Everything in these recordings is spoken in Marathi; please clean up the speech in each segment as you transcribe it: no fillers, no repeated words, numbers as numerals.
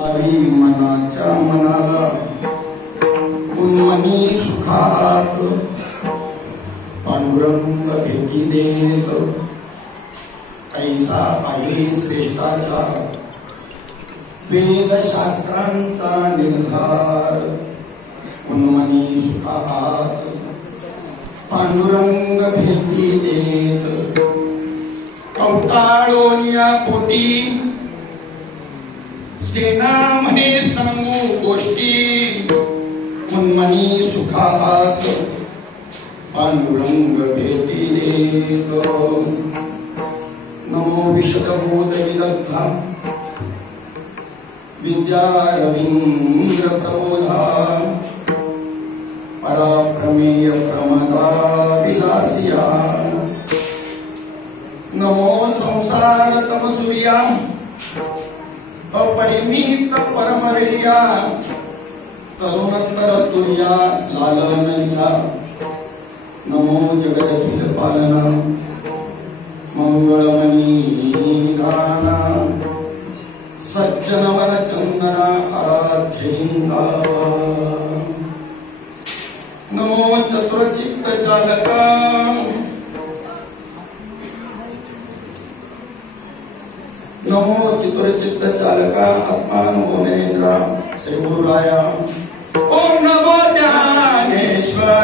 मनाच्या मनाला उन्मनी सुखात पांडुरंग भेटी देत कैसा आहे श्रेष्ठाचा वेदशास्त्रांचा निर्धार उन्मनी सुखात पांडुरंग भेटी देत कवटाळोनिया पोटी सेना म्हणे सांगू गोष्टी उन्मनी सुखात पांडुरंग भेटी देत नमो विशदबोध विदग्धा विद्या रवींद्र प्रबोधा पराप्रमेय प्रमदा विलासिया नमो संसार तम सूर्या अपरिमित परमवेलिया तरुणतर तुर्या लालनया नमो जगदखिल पालना मंगळमणी निधाना सज्जन वन चंदना आराध्यलिंगा नमो चतुरचित्त चालका नमो चतुरचित्त चालका आत्मानुभव नरेंद्रा श्री गुरुराया ओम नमो ज्ञानेश्वरा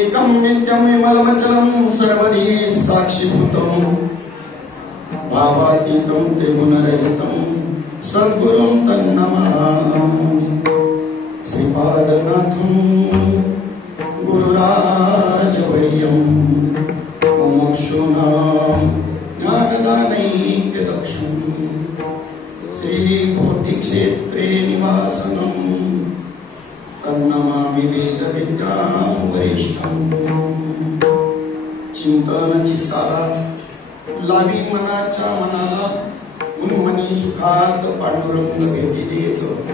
एकम नित्यम विमलमचलम सर्वधी साक्षीभूतम भावातीतम त्रिगुणरहितम सद्गुरुं तन्नमामि श्रीपादनाथं गुरुराजवर्यं मुमुक्षूणां ज्ञानदानैक्यदक्षं श्रीकोटिक्षेत्रे निवासनं तन्नमामि वेदविद्यां वैष्णवं चिंतन चित्ताला लावी मनाच्या मनाला उन्मनी सुखात पांडुरंग भेटी देत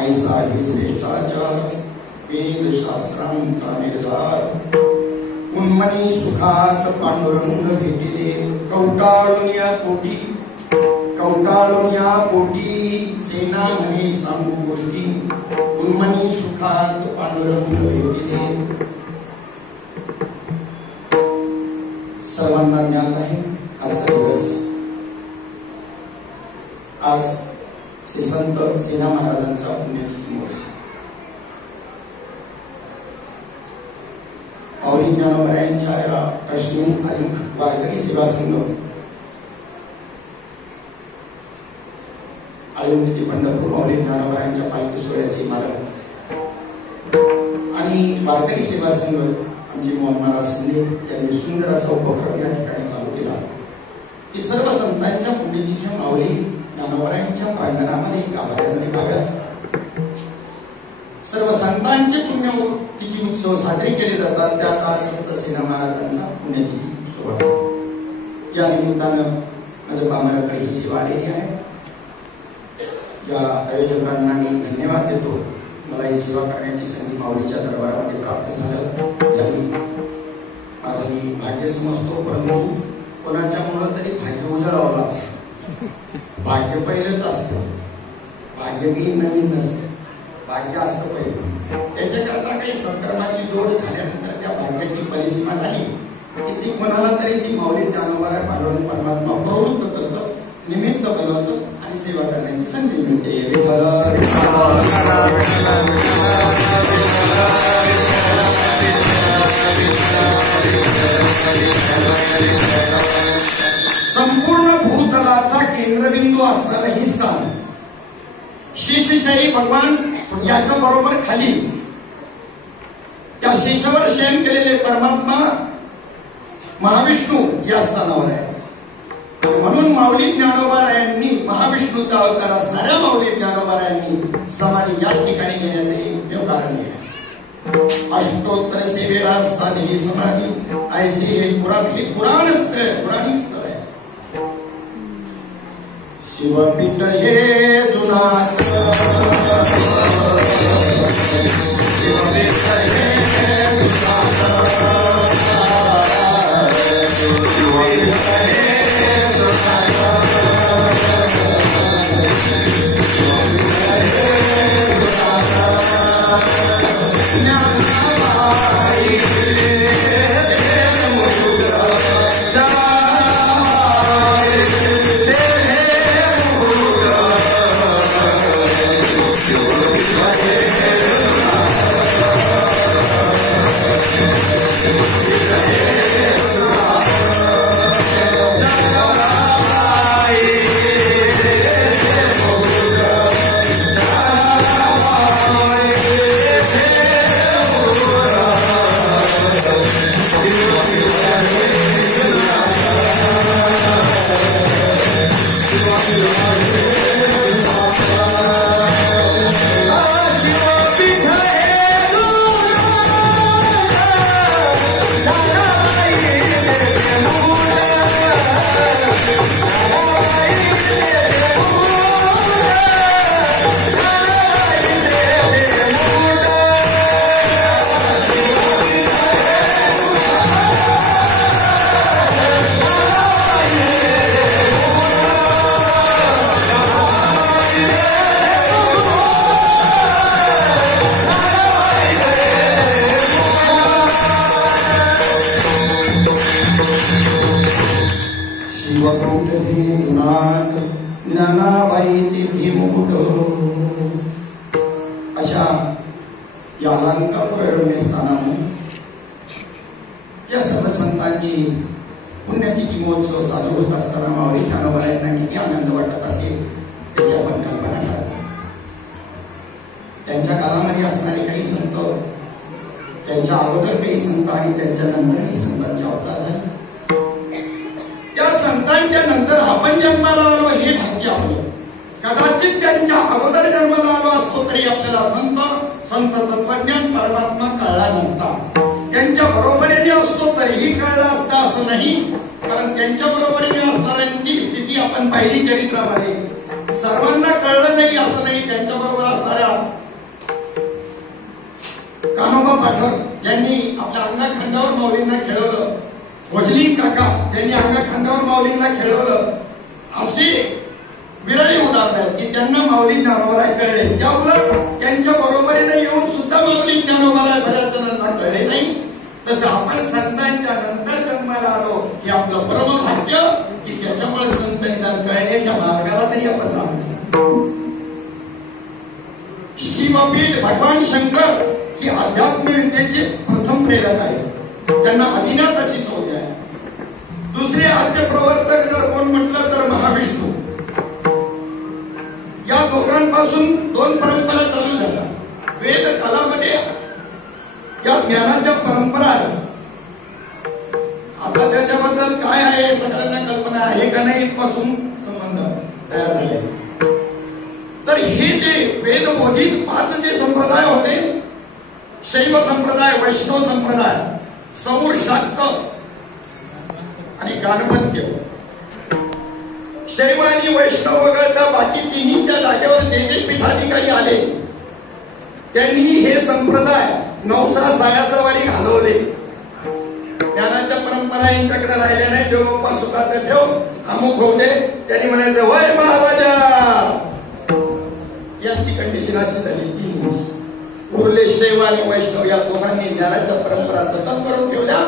ऐसा ही श्रेष्ठाचा वेदशास्त्रांचा निर्धार उन्मनी सुखात पांडुरंग भेटी देत कवटाळून पोटी सेना म्हणे सांगू गोष्टी उन्मनी सुखात पांडुरंग भेटी देत सर्वांना ज्ञात आहे आजचा दिवस आज श्री संत सेना महाराजांचा पुण्यतिथी महोत्सव. माऊली ज्ञानोबरायांच्या या प्रश्नी आणि वारकरी सेवा संघ आळंदी पंढरपूर माऊली ज्ञानोबरायांच्या पालखी सोहळ्याचे मालक आणि वारकरी सेवा संघ आमचे मोहन महाराज शिंदे यांनी सुंदर असा उपक्रम या ठिकाणी चालू केला की सर्व संतांच्या पुण्यतिथी माऊली ज्ञानोबरायांच्या प्रांगणामध्ये गाभाऱ्यामध्ये भागात सर्व संतांचे पुण्यतिथी उत्सव साजरे केले जातात. त्यात आज संत सेना महाराजांचा पुण्यतिथी सोहळा. या निमित्तानं माझ्या पामराकडे ही सेवा आलेली आहे. या आयोजकांना मी धन्यवाद देतो. मला ही सेवा करण्याची संधी माऊलीच्या दरबारामध्ये प्राप्त झाली. माझं मी भाग्य समजतो, परंतु कोणाच्यामुळं तरी भाग्य उजळावं लागतं. भाग्य पहिलंच असतं, भाग्य काही नवीन नसतं. भाग्य असतं पहिलं. याच्याकरता काही सत्कर्माची जोड झाल्यानंतर त्या भाग्याची परिसीमा झाली की ती कोणाला तरी ती माऊली ज्ञानोबा पांडुरंग परमात्मा प्रवृत्त करतो, निमित्त बनवतो आणि सेवा करण्याची संधी मिळते. संपूर्ण भूतलाचा केंद्रबिंदू असणारं हे स्थान शेषशाही भगवान याच्या बरोबर खाली त्या शेषावर शयन केलेले परमात्मा महाविष्णू या स्थानावर आहे. म्हणून माऊली ज्ञानोबारायांनी महाविष्णूचा अवतार असणाऱ्या माऊली ज्ञानोबारायांनी समाधी याच ठिकाणी घेण्याचे एकमेव कारण आहे. अष्टोत्तर सेवेला साधी समाधी ऐसे हे पुराण स्थळ, पुराणिक स्थळ आहे. शिवपीठ हे जुनाच अशा या अलंकापुर स्थानावर या सर्व संतांची पुण्यतिथी महोत्सव चालू होत असताना माऊली ज्ञानोबरायांना किती आनंद वाटत असेल त्याची आपण कल्पना करायची. त्यांच्या काळामध्ये असणारे काही संत, त्यांच्या अगोदर काही संत आणि त्यांच्या नंतर काही संतांचे अवतार झाले. त्या संतांच्या नंतर आपण जन्माला आलो हे भाग्य आपलं. कदाचित त्यांच्या अगोदर जन्माला आलो असतो तरी आपल्याला संत तत्वज्ञान परमात्मा कळला नसता. त्यांच्या बरोबरीने असतो तरीही कळला असता असं नाही, कारण त्यांच्या बरोबरीने असणाऱ्यांची स्थिती आपण पाहिली चरित्रामध्ये. सर्वांना कळलं नाही असं नाही. त्यांच्या बरोबर असणाऱ्या कान्होबा पाठक ज्यांनी आपल्या अंगाखांद्यावर माऊलींना खेळवलं, भोजली काका ज्यांनी अंगाखांद्यावर माऊलींना खेळवलं, असे विरळी उदाहरण आहेत की त्यांना माऊली ज्ञानोबा कळले. त्या उलट त्यांच्या बरोबरीने येऊन सुद्धा माऊली ज्ञानोबा बऱ्याच जणांना कळले नाही. तसं आपण संतांच्या नंतर जन्माला आलो हे आपलं परम भाग्य की त्याच्यामुळे संत निदान कळण्याच्या मार्गाला तरी आपण लागलो. शिवपीठ भगवान शंकर ही अध्यात्म विद्येचे प्रथम प्रेरक आहे. त्यांना आदिनाथ अशी संज्ञा आहे. दुसरे आद्य प्रवर्तक जर कोण म्हटलं तर महाविष्णू. या दोघांपासून दोन परंपरा चालू झाल्या. वेद कालामध्ये या ज्ञानाच्या परंपरा आहेत. आता त्याच्याबद्दल काय आहे सगळ्यांना कल्पना आहे का नाही इथपासून संबंध तयार झाले. तर हे जे वेदबोधित 5 जे संप्रदाय होते, शैव संप्रदाय, वैष्णव संप्रदाय, सौर, शाक्त आणि गाणपत्य. शैव आणि वैष्णव वगळता बाकी तिन्हीच्या जागेवर जे जे पीठाधिकारी आले त्यांनी हे संप्रदाय नवसा सायासवारी घालवले. ज्ञानाच्या परंपरा यांच्याकडे राहिल्या नाही. देवबाप्पा सुखाचं ठेव, अमुक होऊ दे. त्यांनी म्हणायचं वय महाराजा. यांची कंडिशन अशी झाली. उरले शैव आणि वैष्णव या दोघांनी ज्ञानाच्या परंपरा जतन करून ठेवल्या.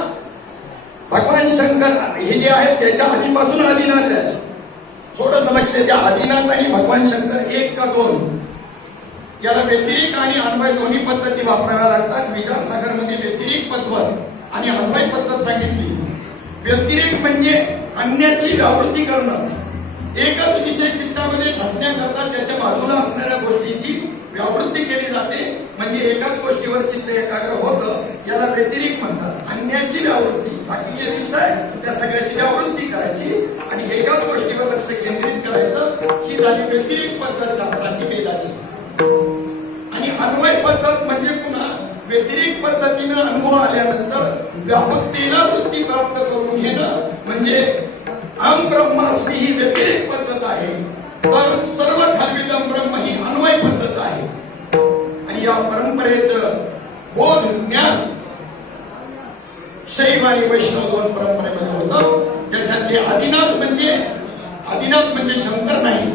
भगवान शंकर हे जे आहेत त्याच्या आधीपासून आदिनाथ आहे. थोडस लक्ष द्या, आदिनाथ आणि भगवान शंकर 1 का 2 याला व्यतिरिक्त आणि अन्वय दोन्ही पद्धती वापराव्या लागतात. विचारसागरमध्ये व्यतिरिक्त पद्धत आणि अन्वय पद्धत सांगितली. व्यतिरिक्त म्हणजे अन्याची व्यावृत्ती करणं. एकच विषय चित्तामध्ये ठसण्याकरता त्याच्या बाजूला असणाऱ्या गोष्टीची व्यावृत्ती केली जाते. म्हणजे एकाच गोष्टीवर चित्त एकाग्र होतं, याला व्यतिरिक्त म्हणतात. अन्याची व्यावृत्ती, बाकी जे दिसत आहे त्या सगळ्याची व्यावृत्ती करायची आणि एकाच गोष्टीवर लक्ष केंद्रित करायचं. ही झाली व्यतिरिक्त पद्धत शास्त्राची, वेदाची. आणि अन्वय पद्धत म्हणजे पुन्हा व्यतिरिक्त पद्धतीनं अनुभव आल्यानंतर व्यापकतेला वृत्ती प्राप्त करून घेणं म्हणजे अहम ब्रह्मास्मी ही व्यतिरिक्त पद्धत आहे. तर सर्व खल्विदम ब्रह्म ही अन्वय पद्धत आहे. आणि या परंपरेचं बोध ज्ञान शैव आणि वैष्णव 2 परंपरेमध्ये होतं. त्याच्यातले आदिनाथ म्हणजे शंकर नाही,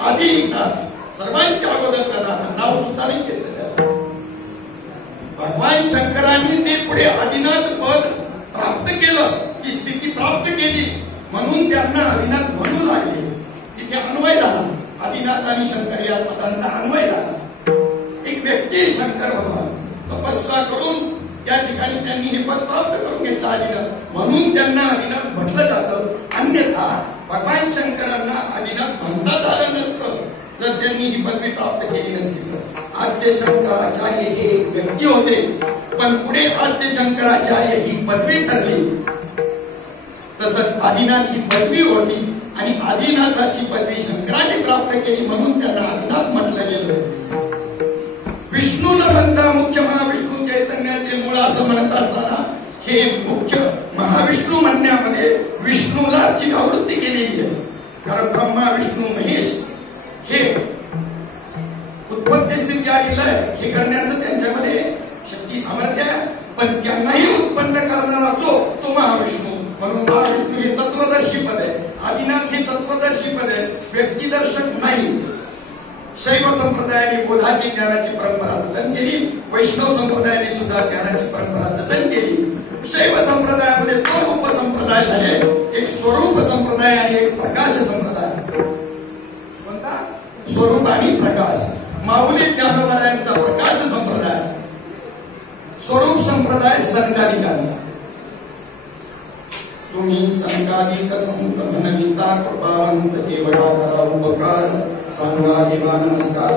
आदिनाथ, सर्वांच्या अगोदरचं नाव सुद्धा नाही घेतलं. भगवान शंकरांनी ते पुढे आदिनाथ पद प्राप्त केलं, ती स्थिती प्राप्त केली म्हणून त्यांना आदिनाथ म्हणू लागले. तिथे अन्वय झाला. आदिनाथ आणि शंकर या पदांचा अन्वय झाला. एक व्यक्ती शंकर भगवान तपस्या करून त्या ठिकाणी त्यांनी हे पद प्राप्त करून घेतलं आदिनाथ, म्हणून त्यांना आदिनाथ म्हटलं जातं. अन्यथा भगवान शंकरांना आदिनाथ म्हणताच आलं नसतं जर त्यांनी ही पदवी प्राप्त केली नसती. आद्य शंकराचार्य हे एक व्यक्ती होते, पण पुढे आद्य शंकराचार्य ही पदवी ठरली. तसंच आदिनाथ ही पदवी होती आणि आदिनाथाची पदवी शंकराने प्राप्त केली म्हणून त्यांना आदिनाथ म्हटलं गेलं. विष्णू न म्हणता मुख्य महाविष्णू चैतन्याचे मूळ असं म्हणत असताना हे मुख्य महाविष्णू म्हणण्यामध्ये विष्णूला ची आवृत्ती केलेली आहे. कारण ब्रह्मा विष्णू महेश हे उत्पत्ती स्थिती आणि लय हे करण्याचं त्यांच्यामध्ये शक्ती सामर्थ्य आहे. पण त्यांनाही उत्पन्न करणारा तो महाविष्णू. म्हणून महाविष्णू हे तत्वदर्शी पद आहे. आदिनाथ हे तत्वदर्शी पद आहे, व्यक्तिदर्शक नाही. शैव संप्रदायाने बोधाची ज्ञानाची परंपरा जतन केली. वैष्णव संप्रदायाने सुद्धा ज्ञानाची परंपरा जतन केली. शैव संप्रदायामध्ये 2 उपसंप्रदाय झाले, एक स्वरूप संप्रदाय आणि एक प्रकाश संप्रदाय. कोणता? स्वरूप आणि प्रकाश. माऊली ज्ञानोबायांचा प्रकाश संप्रदाय, स्वरूप संप्रदाय संगादिकांचा. तुम्ही संगादिक संतमनविता कृपावंत केवळा करा उपकार सांगा देवा नमस्कार.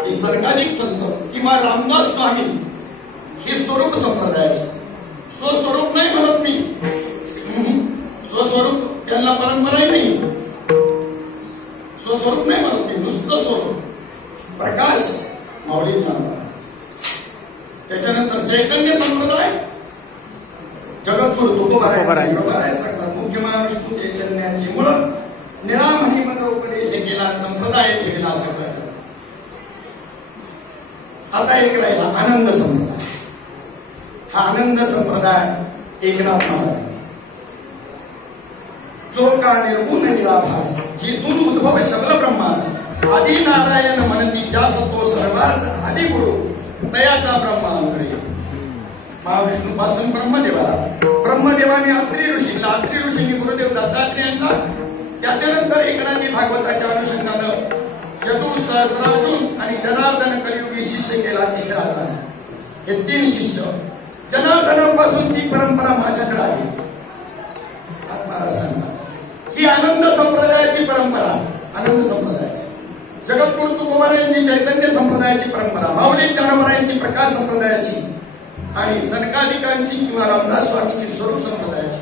हे संगादिक संत किंवा रामदास स्वामी हे स्वरूप संप्रदायाचे. स्वस्वरूप नाही म्हणत मी, स्वस्वरूप त्यांना परंपराही नाही. स्वस्वरूप नाही म्हणत मी, नुसतं स्वरूप. प्रकाश माऊली ज्ञानोबा. त्याच्यानंतर चैतन्य संप्रदाय जगद्गुरु सांगतात मुख्य महाविष्णू चैतन्याची मूळ निरामहिमत उपदेश केला संप्रदाय ठेवला सगळं. आता एक राहिला आनंद संप्रदाय. हा आनंद संप्रदाय एकनाथ महाराज जो का निर्गुण निराभास जिथून उद्भव शब्द ब्रह्मास आदि नारायण म्हणती जास तो सर्वास आदि गुरु दयाचा ब्रह्मांतरी. महाविष्णू पासून ब्रह्मदेवाने अत्रि ऋषींनी गुरुदेव दत्तात्रेयांना, त्याच्यानंतर एकनाथी भागवताच्या अनुषंगानं यदु सहस्रार्जुन आणि जनार्दन जनार्दन कलियुगी शिष्य केला तिसरा हाताने. हे 3 शिष्य जनार्दनापासून ती परंपरा माझ्याकडे आली. महाराज सांगतात ही आनंद संप्रदायाची परंपरा, आनंद संप्रदायाची, जगद्गुरु तुकोबारायांची चैतन्य संप्रदायाची परंपरा, माऊली ज्ञानोबारायांची प्रकाश संप्रदायाची आणि सनकादिकांची किंवा रामदास स्वामींची स्वरूप संप्रदायाची.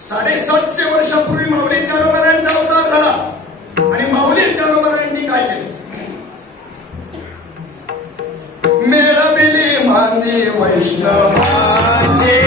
750 वर्षापूर्वी माऊली ज्ञानोबारायांचा अवतार झाला आणि माऊली ज्ञानोबारायांनी काय केलं? मेळविली मांदी वैष्णवांची,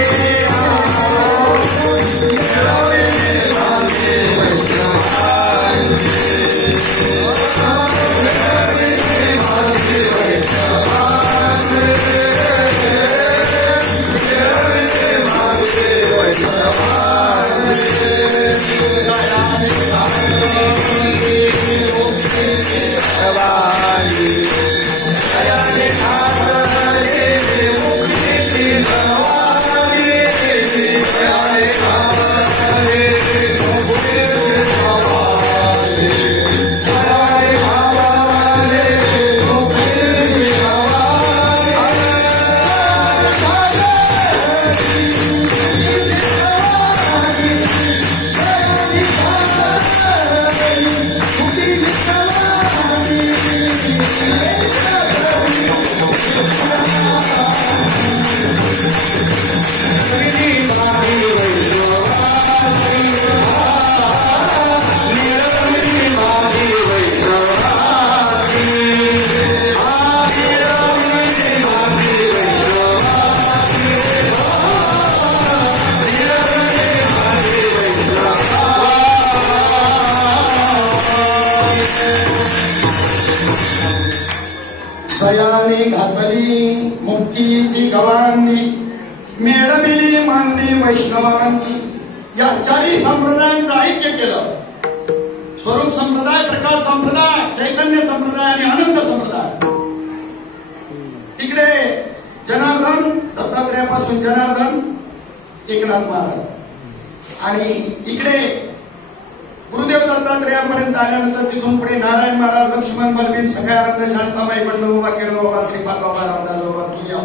घातली मुक्तीची गवांनी, मेळविली मांदी वैष्णवांची. या 4 संप्रदायांचं ऐक्य केलं. स्वरूप संप्रदाय, प्रकाश संप्रदाय, चैतन्य संप्रदाय आणि आनंद संप्रदाय. तिकडे जनार्दन, दत्तात्रयापासून जनार्दन, एकनाथ महाराज आणि इकडे गुरुदेव दत्तात्रयापर्यंत आल्यानंतर तिथून पुढे नारायण महाराज, लक्ष्मण, बलवीन, सखायानंद, शांताबाई, बंडोबा, केळोबा, श्रीपाद बाबा, रामदास बाबा, तुझ्या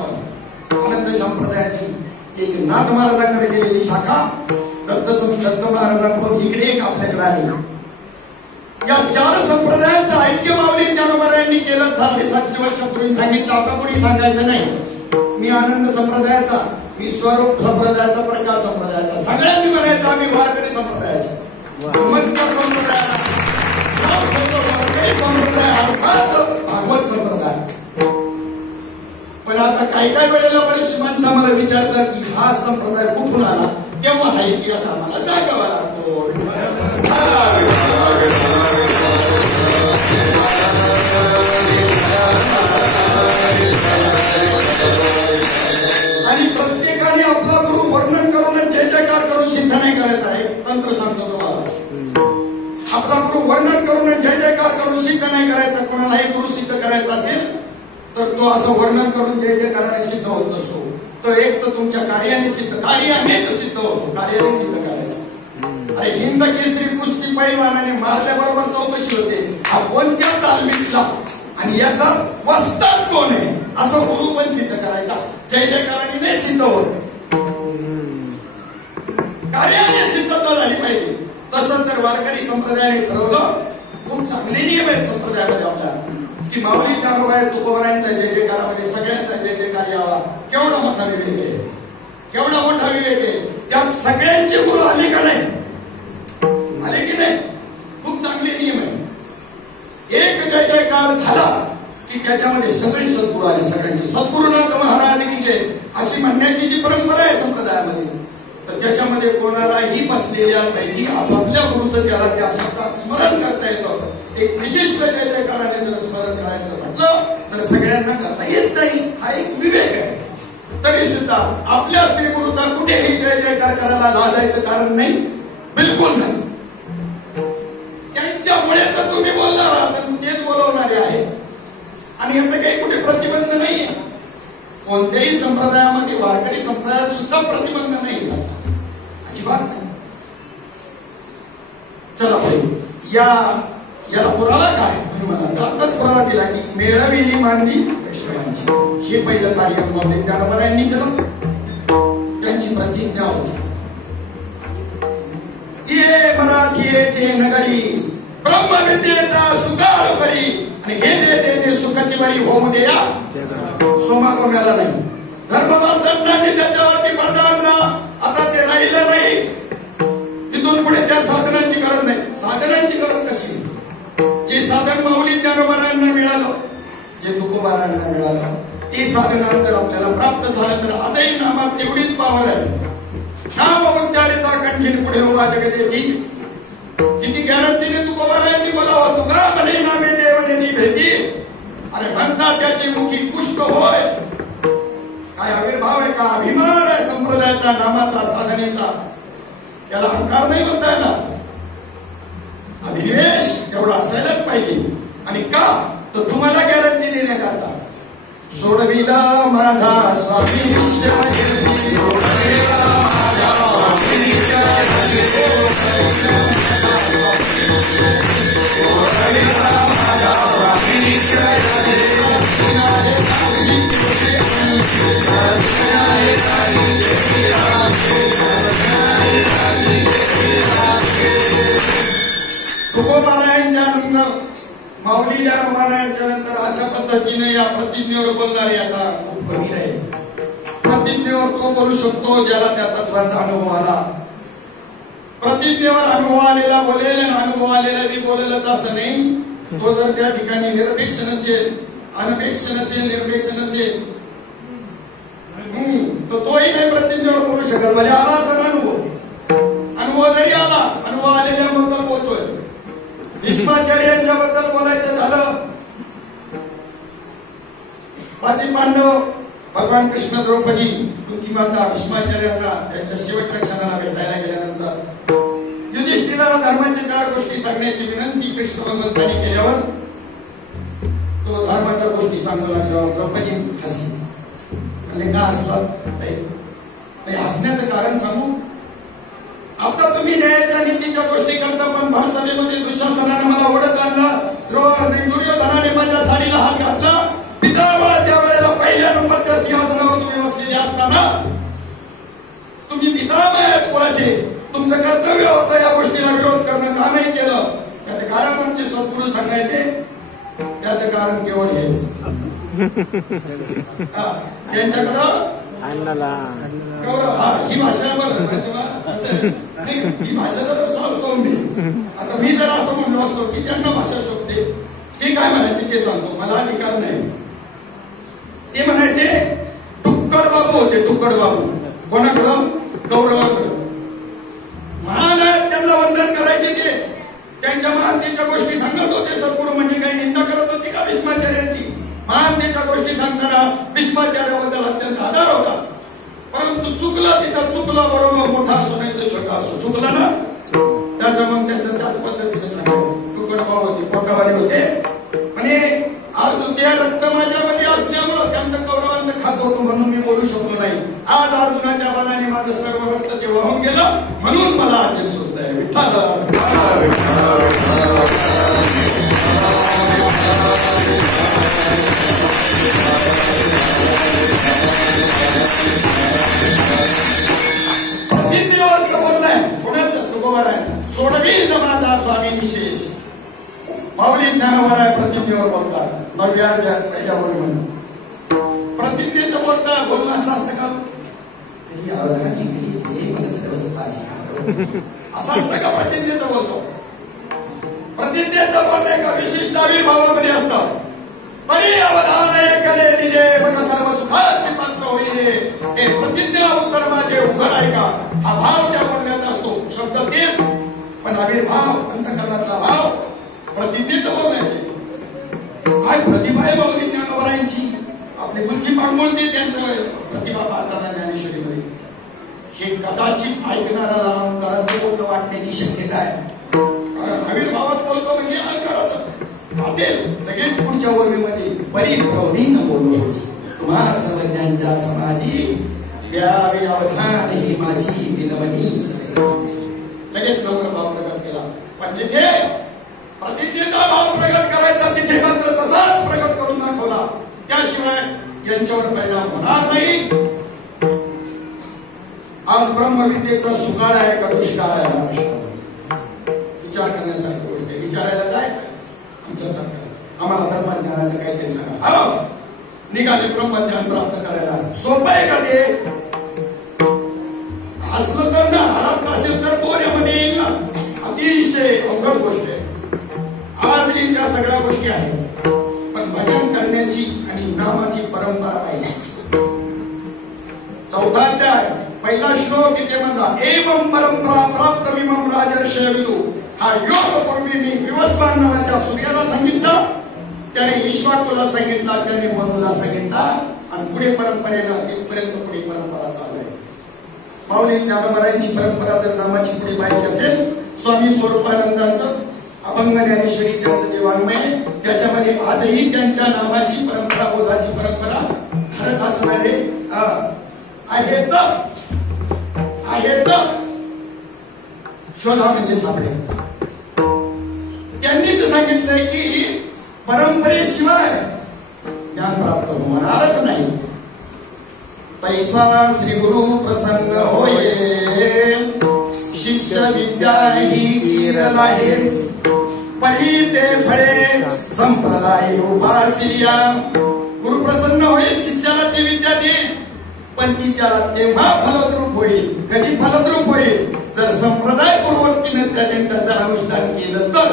आनंद संप्रदायाची एक नाथ महाराजांकडे गेलेली शाखा दत्त महाराजांकडून इकडे एक आपल्याकडे आली. या 4 संप्रदायांचं ऐक्य माऊली ज्ञानोबारायांनी केलं. 750 वर्षापूर्वी सांगितलं. आता कोणी सांगायचं नाही मी आनंद संप्रदायाचा, मी स्वरूप संप्रदायाचा, प्रकाश संप्रदायाचा. सगळ्यांनी म्हणायचं आम्ही वारकरी संप्रदायाचा, भागवत संप्रदाय. पण आता काही वेळेला बरेचशी माणसं आम्हाला विचारतात की हा संप्रदाय कुठून आला, तेव्हा हा इतिहास आम्हाला सांगावा लागतो. आणि प्रत्येकाने आपला गुरु वर्णन करून जय जयकार करून सिद्ध नाही करायचा. एक तंत्र सांगतो तुम्हाला. आपला गुरु वर्णन करून जय जयकार करून सिद्ध नाही करायचा. कोणालाही गुरु सिद्ध करायचा असेल तर तो असं वर्णन करून जय जयकाराने सिद्ध होत नसतो. तो एक तर तुमच्या कार्याने सिद्ध, कार्यानेच सिद्ध होतो. कार्याने सिद्ध करायचं. अरे हिंद केसरी कुस्ती पैलवानाने मारल्याबरोबर चौकशी होते हा कोणत्या तालमीतला आणि याचा वस्ताद कोण आहे असं गुरु पण सिद्ध करायचा. जय जयकाराने नाही सिद्ध होत, कार्याने सिद्धता झाली पाहिजे. तसं तर वारकरी संप्रदायाने ठरवलं. खूप चांगले नियम आहेत संप्रदायामध्ये आपल्या की माऊली ज्ञानोबा तुकोबारायांच्या जय जयकारामध्ये सगळ्यांचा जय जयकार यावा. केवढा मोठा विवेक आहे, केवढा मोठा विवेक आहे. त्यात सगळ्यांचे गुरु आले का नाही, आले की नाही? खूप चांगले नियम आहे. एक जय जयकार झाला की त्याच्यामध्ये सगळे सद्गुरू आले. सगळ्यांचे सद्गुरुनाथ महाराज की जय अशी म्हणण्याची जी परंपरा आहे संप्रदायामध्ये, तर त्याच्यामध्ये कोणालाही बसलेल्या पैकी आपापल्या गुरुचं त्याला त्या शब्दात स्मरण करता येतं. एक विशिष्ट जय जयकाराने जर स्मरण करायचं म्हटलं तर सगळ्यांना करता येत नाही. हा एक विवेक आहे. तरी सुद्धा आपल्या श्री गुरुचा कुठेही जय जयकार करायला लाजायचं कारण नाही, बिलकुल नाही. त्यांच्यामुळे तर तुम्ही बोलणार आहात, तेच बोलवणारे आहेत आणि याचं काही कुठे प्रतिबंध नाहीये. कोणत्याही संप्रदायामध्ये, वारकरी संप्रदायात सुद्धा प्रतिबंध नाही, अजिबात नाही. चला पुढे. या याला पुरावा काय म्हणतात. आताच पुरावा दिला की मेळविली मांडली वैष्णवांची. हे पहिलं कार्य माऊली ज्ञानोबारायांनी केलं. त्यांची प्रतिज्ञा होती, ये मराठीचे नगरी ब्रह्मविद्येचा सुकाळ करी आणि घे सुखाची बळी होऊ दे या सोमा कोणाला नाही. धर्मवर्धनांनी त्याच्यावरती पडदा आणला. आता ते राहिलं नाही. तिथून पुढे त्या साधनांची गरज नाही. साधनांची गरज कशी? जे साधन माऊली ज्ञानोबारायांना मिळालं, जे तुकोबारायांना मिळालं, ते साधन जर आपल्याला प्राप्त झालं तर आजही नामात तेवढीच पावर आहे. नाम उच्चारिता कंठीने पुढे उभा जगदेची. किती गॅरंटीने तुकोबारायांनी बोलावं, तुका म्हणे नामे देवने भेटी. अरे म्हणतात त्याची मुखी पुष्प होय. काय आविर्भाव आहे का? अभिमान आहे संप्रदायाचा, नामाचा, साधनेचा. याला अहंकार नाही म्हणता येणार. अभिनिवेश एवढा असायलाच पाहिजे. आणि का? तर तुम्हाला गॅरंटी देण्याकरता. सोडविला माझा स्वामी तुकोबारायांच्या नंतर माऊली ज्ञानोबारायांच्या नंतर अशा पद्धतीने या प्रतिज्ञेवर बोलणारे आता खूप कमी आहे. प्रतिज्ञेवर तो बोलू शकतो ज्याला त्या तत्वाचा अनुभव आला. प्रतिज्ञेवर अनुभव आलेला बोलेल आणि अनुभव आलेला बी बोलेलच असं नाही. तो जर त्या ठिकाणी निरपेक्ष नसेल, अनपेक्ष नसेल, निरपेक्ष नसेल तर तोही काही प्रतिज्ञेवर बोलू शकत. म्हणजे आला असा अनुभव जरी आला, अनुभव आलेल्याबद्दल बोलतोय. भीष्माचार्यांच्या बद्दल बोलायचं झालं, पाची पांडव, भगवान कृष्ण, द्रौपदी, कुंती माता भीष्माचार्यांना त्यांच्या शेवटच्या क्षणाला भेटायला गेल्यानंतर युधिष्ठिराला धर्माच्या 4 गोष्टी सांगण्याची विनंती कृष्ण भगवंतांनी केल्यावर तो धर्माच्या गोष्टी सांगू लागल्यावर द्रौपदी हसली. म्हणजे का हसलात? हसण्याचं कारण सांगू. आता तुम्ही न्यायाच्या नीतीच्या गोष्टी करता, पण भाषेमध्ये दुःशासनाने मला ओढत आणलं, दुर्योधनाने माझ्या साडीला हात घातला, पितामह त्यावेळेला पहिल्या नंबरच्या सिंहासनावर तुम्ही बसलेले असताना तुम्ही पितामह आहेत कुळाचे, तुमचं कर्तव्य होतं या गोष्टीला विरोध करणं, का नाही केलं? त्याचं कारण आमचे सद्गुरू सांगायचे, त्याचं कारण केवळ हेच. त्यांच्याकडं ही भाषा ही भाषा तर सौम्य. आता मी जर असं म्हणलो असतो की त्यांना भाषा शोधते, ते काय म्हणायचे ते सांगतो, मला अधिकार नाही. ते म्हणायचे तुक्कड बाबू होते, तुक्कड बाबू. कोणाकडं? गौरवाकडं. महान आहेत, त्यांना वंदन करायचे. ते त्यांच्या महानतेच्या गोष्टी सांगत होते. सद्गुरू म्हणजे काही निंदा करत होती का भीष्माचार्यांची? महानतेच्या गोष्टी सांगताना भीष्माचार्याबद्दल अत्यंत आदर होता. परंतु चुकलं तिथं चुकलं, बरोबर मोठा असो नाही तर छोटा असो, चुकलं ना त्याचं मग त्याचं त्याच पद्धतीने सांगायचं. तुकड भाऊ होते, पोटावाली होते आणि आज त्या रक्त माझ्यामध्ये असल्यामुळं त्यांचं कौरवांचं खात होतं म्हणून मी बोलू शकलो नाही. आज अर्जुनाच्या बाणाने माझं सर्व रक्त ते वाहून गेलं म्हणून मला आज हे सुद्धा आहे. विठ्ठल प्रतिज्ञेवरचं बोलणं आहे. कोणाचं? तुकोबारायांचं. सोडवील माझा स्वामी निशेष. माऊली ज्ञानोबाराय प्रतिज्ञेवर बोलतात. 9व्या त्याच्यावर म्हणून प्रतिज्ञेचं बोलता बोलणं असं असतं का? असं असतं का प्रतिज्ञेचं बोलतो? प्रतिज्ञेचं बोलणं एका विशिष्ट आविर्भावामध्ये असतं. तरी अवधान करे निजे मग सर्व सुखाचे पात्र होईल. हे प्रतिज्ञा उत्तर माझे उघड आहे का? हा भाव त्या बोलण्यात असतो. शब्द तेच, पण आविर्भाव, अंतःकरणातला भाव प्रतिज्ञेचं बोलणं आहे. काय प्रतिभा आहे माऊली ज्ञानोबारायांची. आपली बुद्धी पांगुळते त्यांचं प्रतिभा पाहताना ज्ञानेश्वरीमध्ये. हे कदाचित ऐकणारा अलंकाराचं बोलणं वाटण्याची शक्यता आहे. कारण आविर्भावात बोलतो म्हणजे अलंकाराचं वाटेल. लगेच पुढच्या ओळीमध्ये परिप्रौढीन बोलू तुम्हा सर्वज्ञांच्या समाधी द्यावे अवधान ही माझी विनवणी. लगेच गौरव भाव प्रकट केला. म्हणजे ते अतिथीचा भाव प्रगट करायचा तिथे मात्र तसाच प्रगट करून दाखवला, त्याशिवाय यांच्यावर परिणाम होणार नाही. आज ब्रह्मविद्येचा सुकाळ आहे का दुष्काळ आहे विचार करण्यासारखी गोष्ट आहे. विचारायला जाय आमच्यासारखं आम्हाला ब्रह्मज्ञानाचं काहीतरी सांगा. हो निघाले ब्रह्मज्ञान प्राप्त करायला. सोपं आहे का ते? असलं तर ना हडप असेल तर पोऱ्यामध्ये येईल ना. अतिशय अवघड गोष्ट आहे. आज त्या सगळ्या गोष्टी आहेत, पण भजन करण्याची आणि नामाची परंपरा पाहिजे. चौथा अध्याय पहिला श्लोक इथे म्हणता एवं परंपरा प्राप्त मिमं राजर्षय विदु. हा योग पूर्वी मी विवस्वान नावाच्या सूर्याला सांगितलं, त्याने ईश्वराला सांगितला, त्याने मनुला सांगितला, आणि पुढे परंपरेनं इथपर्यंत पुढे परंपरा चालू आहे. माऊली ज्ञानोबरायांची परंपरा जर नामाची पुढे पाहिजे असेल, स्वामी स्वरूपानंदांचं अभंग ज्ञानेश्वरी त्यांचं जे वाङ्मय आहे त्याच्यामध्ये आजही त्यांच्या नामाची परंपरा, बोधाची परंपरा धरत असणारे आहेत. शोधा म्हणजे सापडे. त्यांनीच सांगितलंय की परंपरेशिवाय ज्ञान प्राप्त होणारच नाही. तैसा श्री गुरु प्रसन्न होये, शिष्य विद्या ही कीर्तन आहे, परी ते फळे संप्रदाय उपासिया. गुरु प्रसन्न होईल, शिष्याला ती विद्या देईल, पण ती त्याला तेव्हा फलद्रूप होईल. कधी फलद्रूप होईल? जर संप्रदाय पूर्वक त्याने त्याचं अनुष्ठान केलं तर.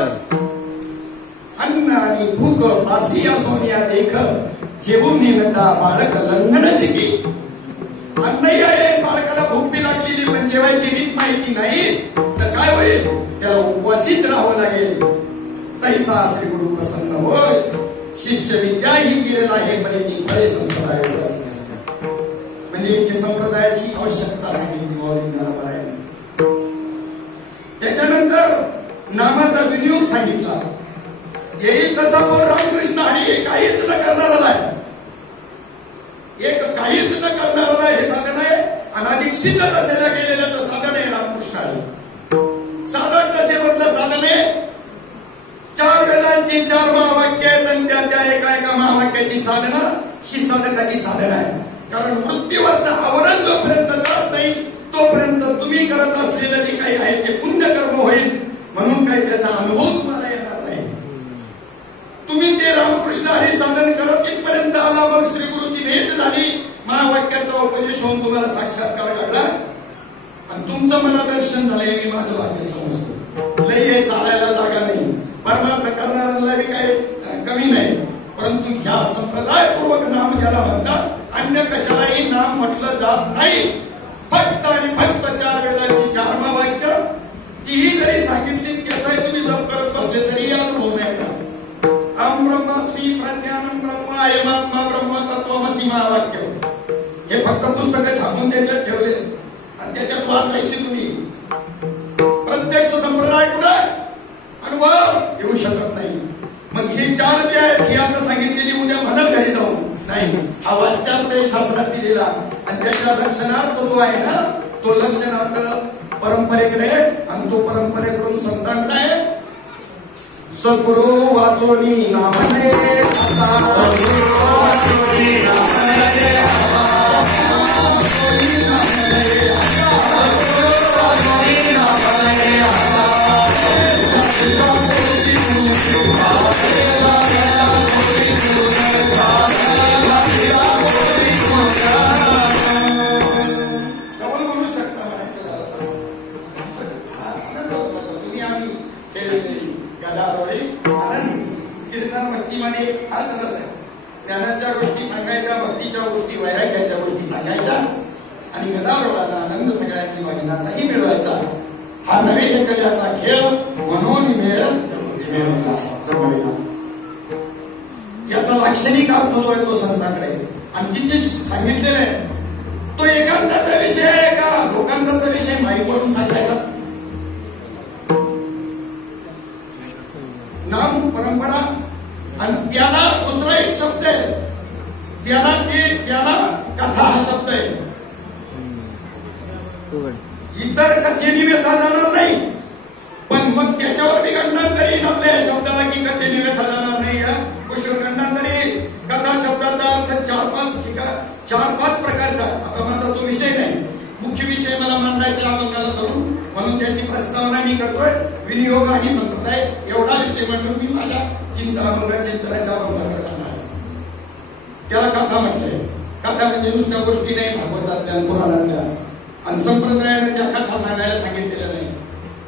अन्न आणि भूक पासी असोनिया देख, जेवून निनता बाळक लंघनच की. अन्नही आहे, बाळकाला भूक बी लागलेली पण जेवायची रीत माहिती नाही तर काय होईल? त्याला उपवासीच राहावं लागेल. तैसा श्री गुरु प्रसन्न होय, शिष्य विद्या ही केलेला आहे, पण ती फळे संप्रदाय म्हणजे संप्रदायाची आवश्यकता सांगितली ज्ञानोबरायांनी. त्याच्यानंतर नामाचा विनियोग सांगितला. येईल तसा बोल रामकृष्ण हरी काहीच न करणारा आहे, एक काहीच न करणारा हे साधन आहे. अनाधिक सिद्ध असलेल्या गेलेल्याचं साधन आहे रामकृष्ण हरी. साधन कसे साधन आहे? 4 वेदांची 4 महावाक्य आहेत आणि त्या एका महावाक्याची साधना ही साधकाची साधना आहे. कारण वृत्तीवरचं आवरण जोपर्यंत करत नाही तोपर्यंत तुम्ही करत असलेलं जे काही आहे ते पुण्यकर्म होईल, म्हणून काही त्याचा अनुभव तुम्हाला येणार नाही. तुम्ही ते रामकृष्ण हरी साधन करत इथपर्यंत आला, मग श्री गुरुची भेट झाली, महावाक्याचा उपदेश होऊन तुम्हाला साक्षात्कार घडला आणि तुमचं मला दर्शन झालंय, मी माझं वाक्य समजतो. लय हे चालायला जागा नाही, परमार्थ करणाऱ्यांना काही कमी नाही, परंतु ह्या संप्रदायपूर्वक नाम ज्याला म्हणतात, अन्य कशालाही नाम म्हटलं जात नाही. फक्त आणि फक्त 4 वेदांची 4 महावाक्य तीही जरी सांगितली त्याचाही तुम्ही जप करत बसले तरी अनुभव नाही का. अहम ब्रह्मास्मी प्रज्ञानम ब्रह्म अयमात्मा ब्रह्म तत्वमसी महावाक्य हे फक्त पुस्तकं छापून त्याच्यात ठेवले आणि त्याच्यात वाचायची तुम्ही. प्रत्यक्ष संप्रदाय कुठे अनुभव येऊ शकत नाही. मग हे 4 जे आहेत ही आता सांगितलेली उद्या म्हणत घरी जाऊन नाही, हा वाच्यार्थ शास्त्रात दिलेला आणि त्याच्या लक्षणार्थ जो आहे ना तो लक्षणार्थ परंपरेकडे आणि तो परंपरेकडून संतांकडे. सद्गुरु वाचोनी नामने ज्ञानाच्या गोष्टी सांगायच्या, भक्तीच्या गोष्टी, वैराग्याच्या गोष्टी सांगायच्या आणि गदारोळाला आनंद सगळ्यांनी भजनाचाही मिळवायचा. हा नवे एकल्याचा खेळ म्हणून मेळ याचा लाक्षणिक अर्थ जो आहे तो संतांकडे आणि तिथे सांगितलेला आहे. तो एकांताचा विषय आहे का लोकांताचा विषय माहीत करून सांगायचा. नाम परंपरा आणि त्याला दुसरा एक शब्द आहे, त्याला कथा हा शब्द आहे. इतर कथेने व्यथा जाणार नाही, पण मग त्याच्यावर मी गंडांतरी येईल आपल्या या शब्दाला की कथेने व्यथा जाणार नाही. या गोष्टीवर गंडांतरी कथा शब्दाचा अर्थ 4-5 प्रकारचा. आता माझा तो विषय नाही, मुख्य विषय मला मांडायचा अभंगाला धरून, म्हणून त्याची प्रस्तावना मी करतोय. विनियोग आणि संप्रदाय एवढा विषय म्हणून मी माझ्या चिंतनाच्या अभंगाकडे जाणार. त्याला कथा म्हटलंय. कथा म्हणजे नुसत्या गोष्टी नाही, भागवतातल्या पुराणातल्या. आणि संप्रदायाने त्या कथा सांगायला सांगितलेल्या नाही.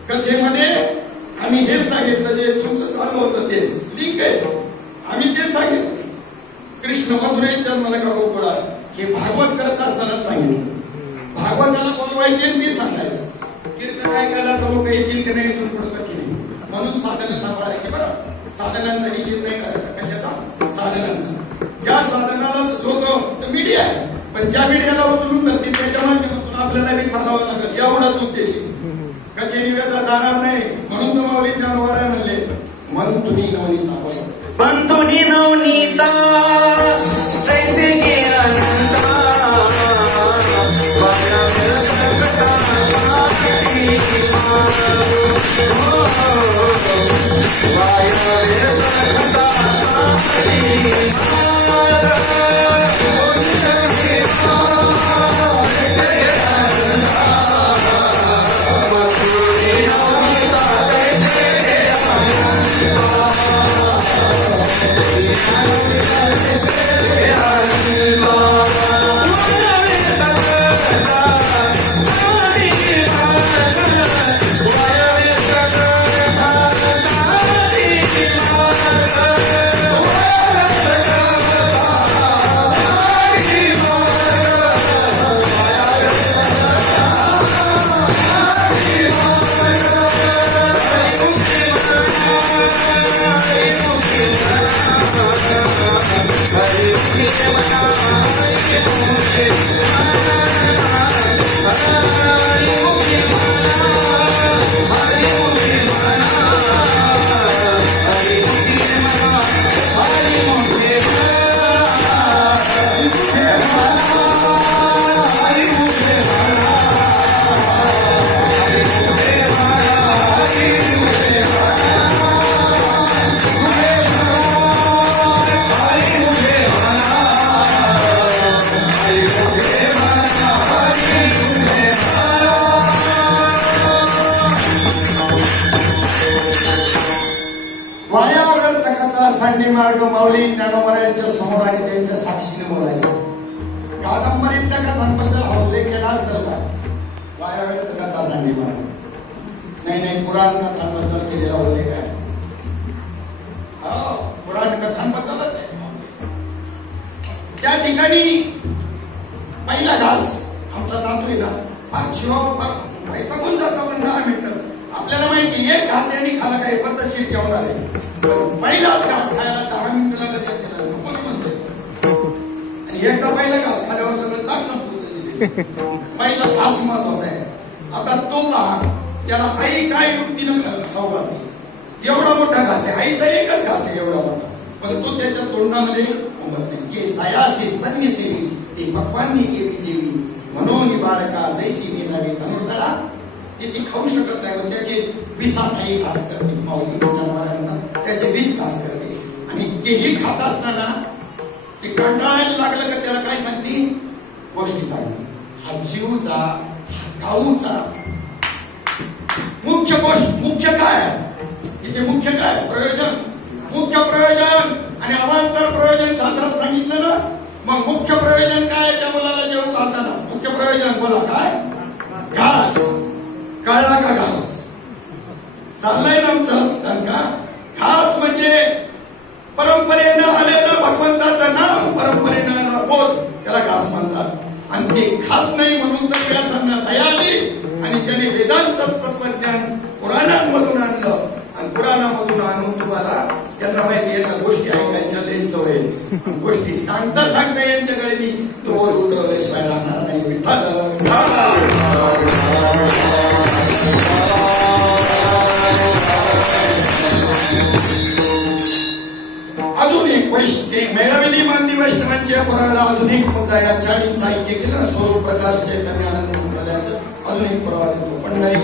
कथेमध्ये आम्ही हेच सांगितलं जे तुमचं चालू होतं तेच लिंक आहे. आम्ही तेच सांगितलं. कृष्ण मथुरेत जन्माला का गोकुळात हे भागवत करत असताना सांगितलं. भागवताला बोलवायचे ते सांगायचं. कीर्तन ऐकायला का लोक येतील की नाही इथून पुढे कठीण नाही. म्हणून साधनं सांभाळायची. बरं, साधनांचा निषेध नाही करायचा. कशाचा? साधनांचा. ज्या साधनाला लोक मीडिया आहे, पण ज्या मीडियाला उचलून धरतील त्याच्या माध्यमातून आपल्याला बी चालावं लागेल. एवढाच उद्देश आहे. कधी निवेदा जाणार नाही. म्हणून तर माऊली ज्ञानोबा म्हणले मन तुम्ही नवनीता, मन तुम्ही नवनीता तैसे गे आनंदा मार्ग माऊली ज्ञानोबा समोर आणि त्यांच्या साक्षीने बोलायचं. कादंबरीतल्या कथांबद्दल उल्लेख केला असता का? वाया व्यक्त कथा सांगली मार्ग नाही, पुराण कथांबद्दल केलेला उल्लेख आहे. पुराण कथांबद्दलच आहे. त्या ठिकाणी पहिला घास आमचा नातू आहे ना, 5 वैतागून जातो. पण 10 मिनिटं आपल्याला माहिती एक घास यांनी खाला काही पद्धतशीर जेवणार आहे. पहिलाच घास खायला 10 मिनिटं लागत नकोच म्हणते. आणि एकदा पहिला घास खाल्यावर सगळं ताट संपवत. पहिला घास महत्वाचा आहे. आता तो भाग त्याला आई काय युक्तीनं खाऊ घालते. एवढा मोठा घास आहे, आईचा एकच घास आहे एवढा मोठा, पण तो त्याच्या तोंडामध्ये जे सायासी स्तन्य सेवी ते भगवाननी केली देवी म्हणून बाळका जैसी नेलावी तनुर्धरा ती खाऊ शकत नाही. पण त्याचे विषाताई घास करते. माऊली त्याचे विष घास करते. आणि तेही खात असताना ते कंटाळायला लागलं का त्याला काय सांगते? गोष्टी सांगते. हा जीवचा, हा काऊचा मुख्य गोष्ट, मुख्य काय इथे, मुख्य काय प्रयोजन, मुख्य प्रयोजन आणि अवांतर प्रयोजन शास्त्रात सांगितलं ना. मग मुख्य प्रयोजन काय? त्या मुलाला जेवू घालताना मुख्य प्रयोजन बोला काय? घास. कळला का? घास चाललाय ना आमचं दणका. घास म्हणजे परंपरेनं आलेलं भगवंताचं नाम, परंपरेनं आलेला बोध, त्याला घास म्हणतात. आणि ते खात नाही म्हणून तर व्यासांना दया आली आणि त्याने वेदांचं तत्वज्ञान पुराणांमधून आणलं. आणि पुराणामधून आणून तुम्हाला त्यांना माहिती आहे गोष्टी ऐकायच्या लय सवय. गोष्टी सांगता सांगता यांच्याकडे मी तो उतरवल्याशिवाय राहणार नाही. अजून एक मेळावेली मानदी वैष्णवांच्या पुराव्याला अजून एक मुद्दा या चाळींचा ऐक्य केलं. स्वरूप प्रकाश चैतन्य आनंद संप्रदायाचं अजून एक पुरावा देतो. पंढरी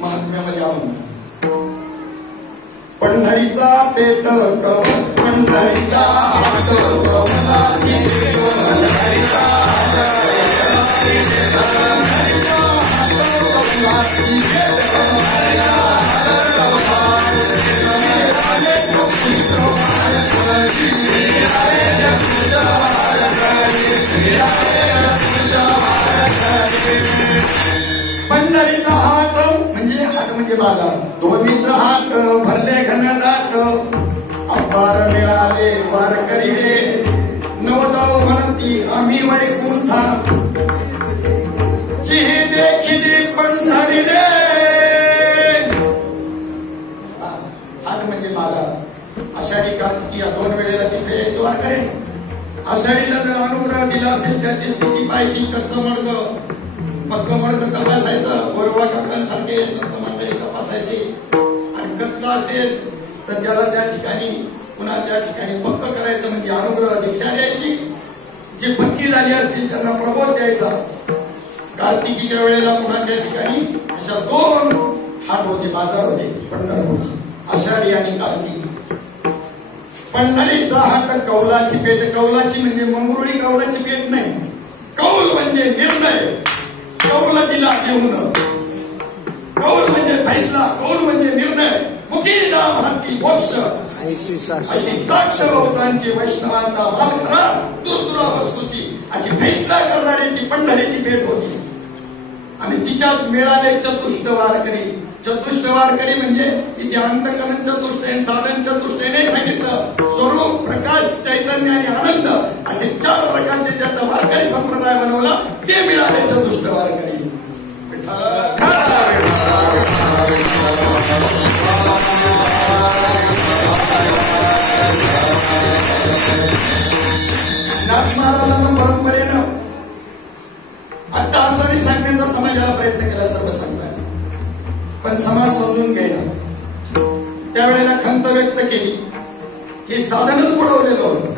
महात्म्यामध्ये अभंग पंढरीचा पेट पंढरीचा हात कमलाची पंढरीचा पंढरीचा हात म्हणजे बाजार दोन्हीचा हात भरले घनदाट अपार मिळाले वारकरी रे नवजाऊ म्हणती आम्ही वैकुंठा चिही देखिली पंढरी रे. हात म्हणजे बाजार आषाढी कार्तिकी या दोन वेळेला तिथे यायचं वारकरी. आषाढीला जर अनुग्रह दिला असेल त्याची स्थिती पाहिजे. कच्चं मडकं पक्क मडकं तपासायचं. गोरवा काकांसारखे संत मंडळी तपासायचे. आणि कच्चं असेल तर त्याला त्या ठिकाणी पुन्हा त्या ठिकाणी पक्क करायचं म्हणजे अनुग्रह दीक्षा द्यायची. जे पक्की झाली असतील त्यांना प्रबोध द्यायचा. कार्तिकीच्या वेळेला पुन्हा त्या ठिकाणी अशा दोन हाट होते बाजार होते पंढरपूरची आषाढी आणि कार्तिकी. पंढरीचा हात कौलाची पेट. कौलाची म्हणजे मंगरुळी कौलाची पेट नाही. कौल म्हणजे निर्णय. कौल दिला देऊन. कौल म्हणजे फैसला. कौल म्हणजे निर्णय. मुखीदा भारती मोक्ष अशी साक्ष बहुतांची वैष्णवांचा माल खरा दुर्दुरा वस्तूची अशी फैसला करणारी ती पंढरीची भेट होती. आणि तिच्यात मिळाले चतुष्ट वारकरी. चतुष्ट वारकरी म्हणजे इथे अंतकरण चतुष्ट साधन चतुष्ट नाही सांगितलं. स्वरूप प्रकाश चैतन्य आणि आनंद असे 4 प्रकारचे ज्याचा वारकरी संप्रदाय बनवला ते मिळाले चतुष्ट वारकरी. नाथमाराला परंपरेनं आता असं सांगण्याचा समाजाला प्रयत्न केला सर्व सांगताय. पण समाज समजून घ्यायला त्यावेळेला खंत व्यक्त केली. हे साधनच बुडवलेलं होतं.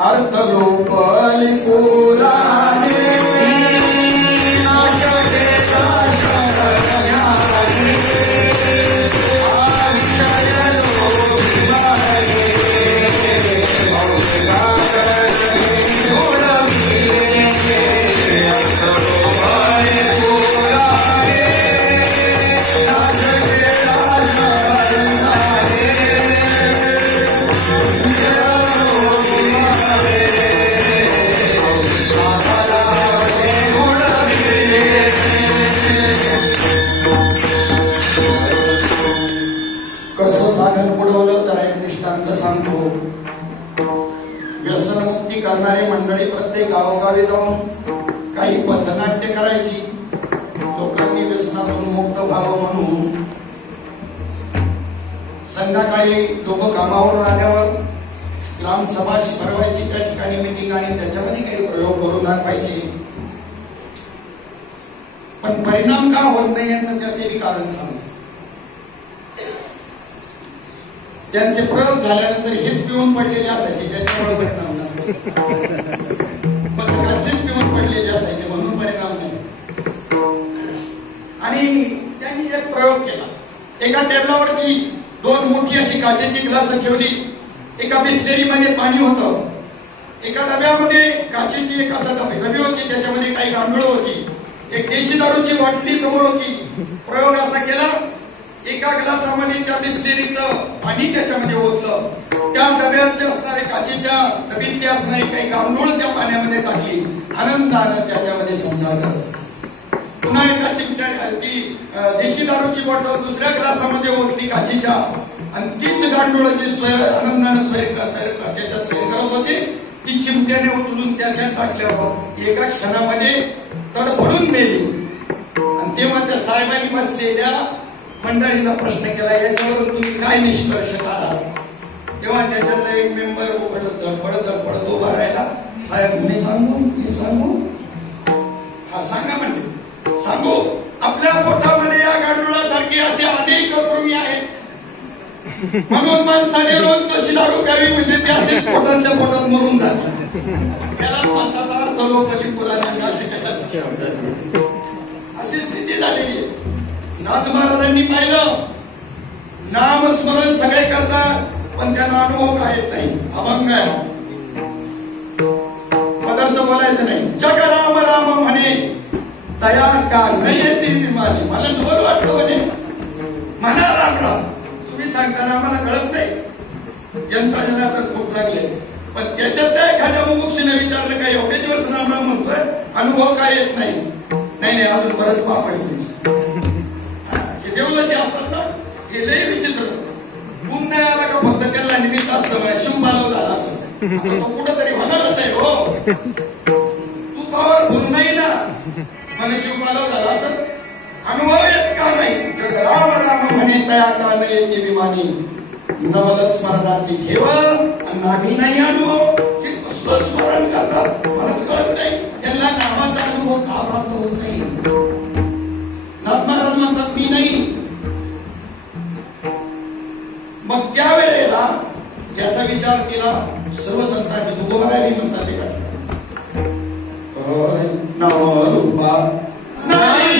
अर्थ लोपली पुराणे व्यसनमुक्ती करणारे मंडळी प्रत्येक गावोगावी जाऊन काही पथनाट्य करायची. लोकांनी व्यसनातून मुक्त व्हावं म्हणून संध्याकाळी लोक कामावरून आल्यावर ग्रामसभा भरवायची. त्या ठिकाणी मिटिंग आणि त्याच्यामध्ये काही प्रयोग करून दाखवायचे. पण परिणाम का होत नाही याचं त्याचे बी कारण सांग. त्यांचे प्रयोग झाल्यानंतर हेच पिऊन पडलेले असायचे त्याच्यामुळे परिणाम नसतो. पत्रकारांचेच पिऊन पडलेले असायचे म्हणून परिणाम नाही. आणि त्यांनी एक प्रयोग केला. एका टेबलावरती 2 मोठी अशी काचेची ग्लास ठेवली. एका बिस्लेरीमध्ये पाणी होतं. एका डब्यामध्ये काचेची एक असा डबी होती. त्याच्यामध्ये काही गांडूळ होती. एक देशी दारूची बाटली समोर होती. प्रयोग असा केला. एका ग्लासामध्ये त्या बिस्लेरीचं पाणी त्याच्यामध्ये ओतलं. त्या डब्यातले असणारे काचेच्या डबीतले असणारे काही गांडूळ त्या पाण्यामध्ये टाकली. आनंदानं त्याच्यामध्ये संचार करत. पुन्हा एकाची ती देशी दारूची बॉटल दुसऱ्या ग्लासामध्ये ओतली काचीच्या. आणि तीच गांडूळ जी आनंदानं त्याच्यात सैर करत होती ती चिमट्याने उचलून त्याच्यात टाकल्यावर एका क्षणामध्ये तडफडून मेली. आणि तेव्हा त्या साहेबांनी बसलेल्या मंडळीला प्रश्न केला याच्यावरून तुम्ही काय निष्कर्ष काढा. तेव्हा त्याच्यातला एक मेंबर धडपडत उभा राहिला. साहेब मी सांगू हा सांगा म्हणजे सांगू. आपल्या पोटामध्ये या गांडुळासारखी असे अनेक कृमी आहेत. म्हणून माणसाने रोज कशी दारू प्यावी म्हणजे ते असेच पोटातल्या पोटात मरून जातात. त्याला म्हणतात अर्थ लोपली पुराणे अशी स्थिती झालेली आहे. नाथ महाराजांनी पाहिलं नामस्मरण सगळे करतात पण त्यांना अनुभव काय येत नाही, अभंग आहे. पदरचं बोलायचं नाही. जग राम राम म्हणे तया का नाही येते विमाने. मला नवल वाटलं म्हणे म्हणा राम राम. तुम्ही सांगताना आम्हाला कळत नाही. जनता जनार्दन खूप चांगले पण त्याच्यात त्या एखाद्या मुमुक्षीने विचारलं काय एवढे दिवस राम राम म्हणतोय अनुभव काय येत नाही. नाही अजून बरंच पाप आहे तुमची. हे देवलशी असतात ना हे लय विचित्र. गुण नाही आला का फक्त त्याला निमित्त असतं शिव मानव झाला असं तो कुठंतरी होणारच आहे. हो तू पॉवरफुल नाही ना मला शिव मानव झाला असं अनुभव येत का नाही. जग राम राम म्हणे तया का न येते विमानी. नवल स्मरणाची ठेवा आणि आम्ही नाही अनुभव ते कसलं स्मरण करतात मलाच कळत नाही. त्यांना नामाचा अनुभव का प्राप्त होत नाही. नाथमाराज म्हणतात मी नाही. मग त्यावेळेला याचा विचार केला सर्व संतांनी. तुकोबाराय म्हणतात ते नामरूपा नाही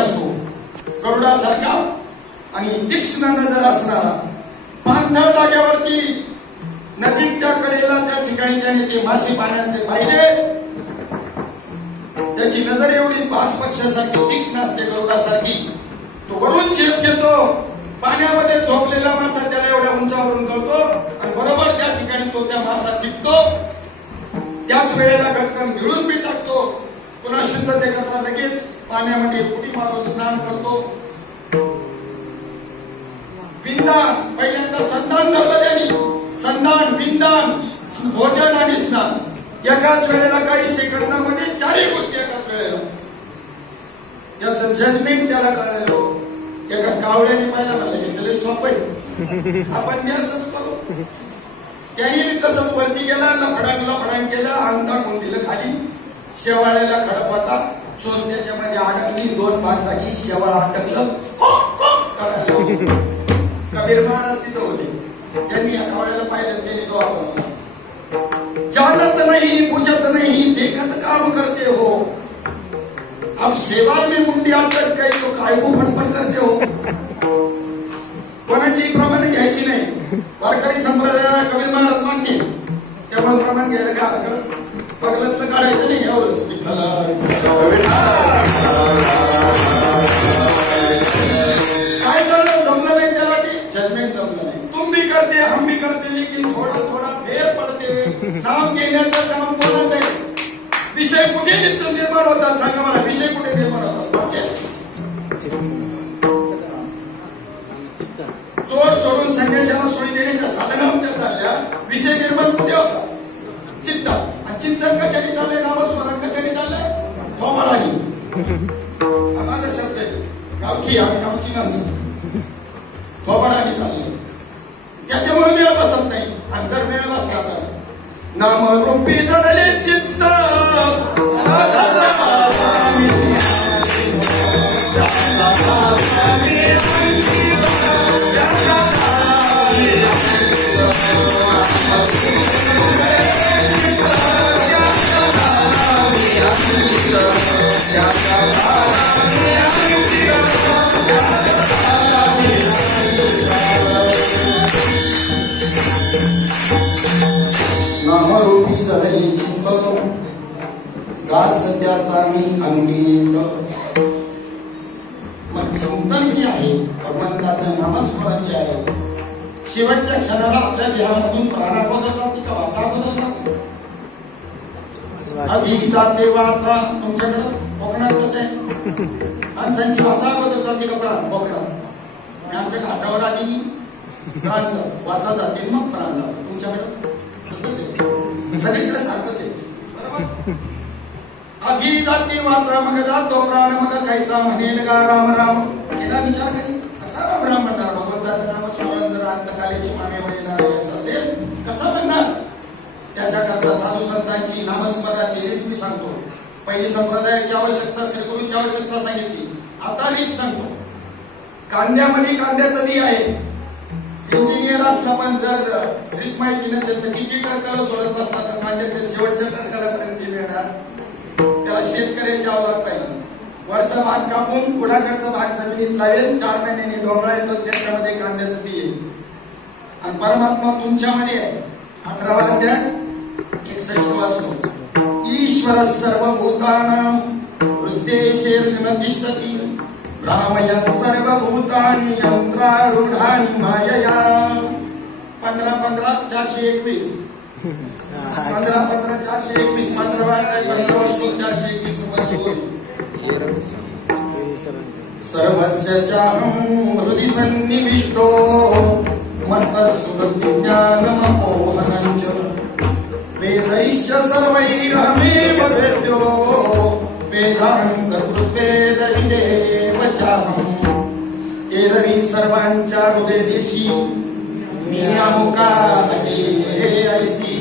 असतो गरुडासारखा आणि तीक्ष्ण नजर असणारा. पाणथळ जागेवरती नदीच्या कडेला त्या ठिकाणी त्याने ते मासे पाण्यात पाहिले. त्याची नजर एवढी पाच पक्षासारखी तीक्ष्ण असते गरुडासारखी. तो वरून झेप घेतो. पाण्यामध्ये झोपलेला मासा त्याला एवढ्या उंचावरून कळतो आणि बरोबर त्या ठिकाणी तो त्या मासा टिपतो. त्याच वेळेला गटकन गिळून बी टाकतो. पुन्हा शुद्धतेकरता लगेच पाण्यामध्ये उडी मारून स्नान करतो. विंदान पहिल्यांदा संधान धरलं त्यांनी. संधान विंदान भोजन आणि स्नान एकाच वेळेला काही सेकंदामध्ये चारही गोष्टी एकाच वेळेला. याचं जजमेंट त्याला करायला एका कावड्याने पाहिला मला हे त्याला सोपं आहे. आपण मी असंच करू. त्यांनी तसंच वरती गेला लफडांग केलं अंग टाकून दिलं खाली. शेवाळ्याला खडप होता चोच त्याच्यामध्ये अडकली. 2 भाग झाली. शेवाळ अटकलं करायला. कबीर महाराज तिथं होते. त्यांनी या कावड्याला पाहिलं. त्यांनी दोहा बनवला. जानत नहीं बुझत नहीं देखत काम करते हो. अब शेवाळ में मुंडी अटक गई तो काय को फटफट करते हो. कोणाची प्रमाण घ्यायची नाही. वारकरी संप्रदायाला कबीर महाराज मान्य तेव्हा प्रमाण घ्यायला काय पगलतलं काढायचं नाही. एवढंच काय करणं जमलं नाही त्याला. ते जजमेंट जमलं नाही. तुम भी करते हम भी करते लेकिन थोडा थोडा फेर पडते. नाम घेण्याचं काम कोणाचं आहे. विषय कुठे निर्माण होतात सांगा मला. विषय कुठे निर्माण होतात. चोर सोडून संन्यासाला सोडी देण्याच्या साधना आमच्या चालल्या. विषय निर्माण कुठे होता. चिंतन. चिंतन कशाने चाललंय. नामस्मरण कशाने चाललंय. थोबाडानी. माझा शब्द आहे गावठी आम्ही गावठी माणसं थोबाडानी चाललंय. त्याच्यामुळे मिळत बसत नाही. अंतर मिळत असतात. नामरूपी जडले चित्त सध्याचा मी अंगीत. मग चिंतन जे आहे भगवंताचं नामस्मरण जे आहे शेवटच्या क्षणाला आपल्या देहामधून प्राणा बदलतात की वाचा बदलतात. आधी जाते वाचा तुमच्याकडं कोकणात कसं आहे माणसांची वाचा बदलतात की प्राण कोकणात. आमच्या घाटावर आधी प्राण वाचा जाते मग प्राण जातो. तुमच्याकडं तसंच आहे सगळीकडे सारखंच आहे बरोबर. आधी जाती वाचा मग जातो प्राण मग खायचा म्हणेल गा राम राम. केला विचार काही कसा राम राम म्हणणार. भगवंताचं नामस्मरण जर अंतकालीची मानेवर येणार यायचं असेल कसं म्हणणार. त्याच्याकरता साधू संतांची नामस्मरणाची रीत मी सांगतो. पहिली संप्रदायाची आवश्यकता श्रीगुरूची आवश्यकता सांगितली. आता रीत सांगतो. कांद्यामध्ये कांद्याचं बी आहे. इंजिनियर असला पण जर रीत माहिती नसेल तर किती टर्कला सोडत बसला तर कांद्याच्या शेवटच्या टर्कलापर्यंत येणार. त्याला शेतकऱ्याची आवड पाहिजे. वरचा भाग कापून पुढाकडचा भाग जमिनीत लावेल. 4 महिन्यांनी डोंगळा येतो त्याच्यामध्ये कांद्याचं बी येईल. आणि परमात्मा तुमच्यामध्ये आहे. 18वा अध्याय 61वा श्लोक. ईश्वर सर्वभूतानां हृदयेषेर्निमतिष्ठति भ्रामयन् सर्वभूतानि यन्त्रारूढानि मायया. 15-15 421 15-15 421 15वा अध्याय 15वा श्लोक 421 नंबर. सर्वस्य चाहं हृदि सन्निविष्टो मत्तस्मृतिज्ञानमपोहनं च वेदैश्च सर्वैरहमेव वेद्यो वेदान्तकृद्वेदविदेव चाहम्. एरवी सर्वांच्या हृदयदेशी नियामुका ऐसी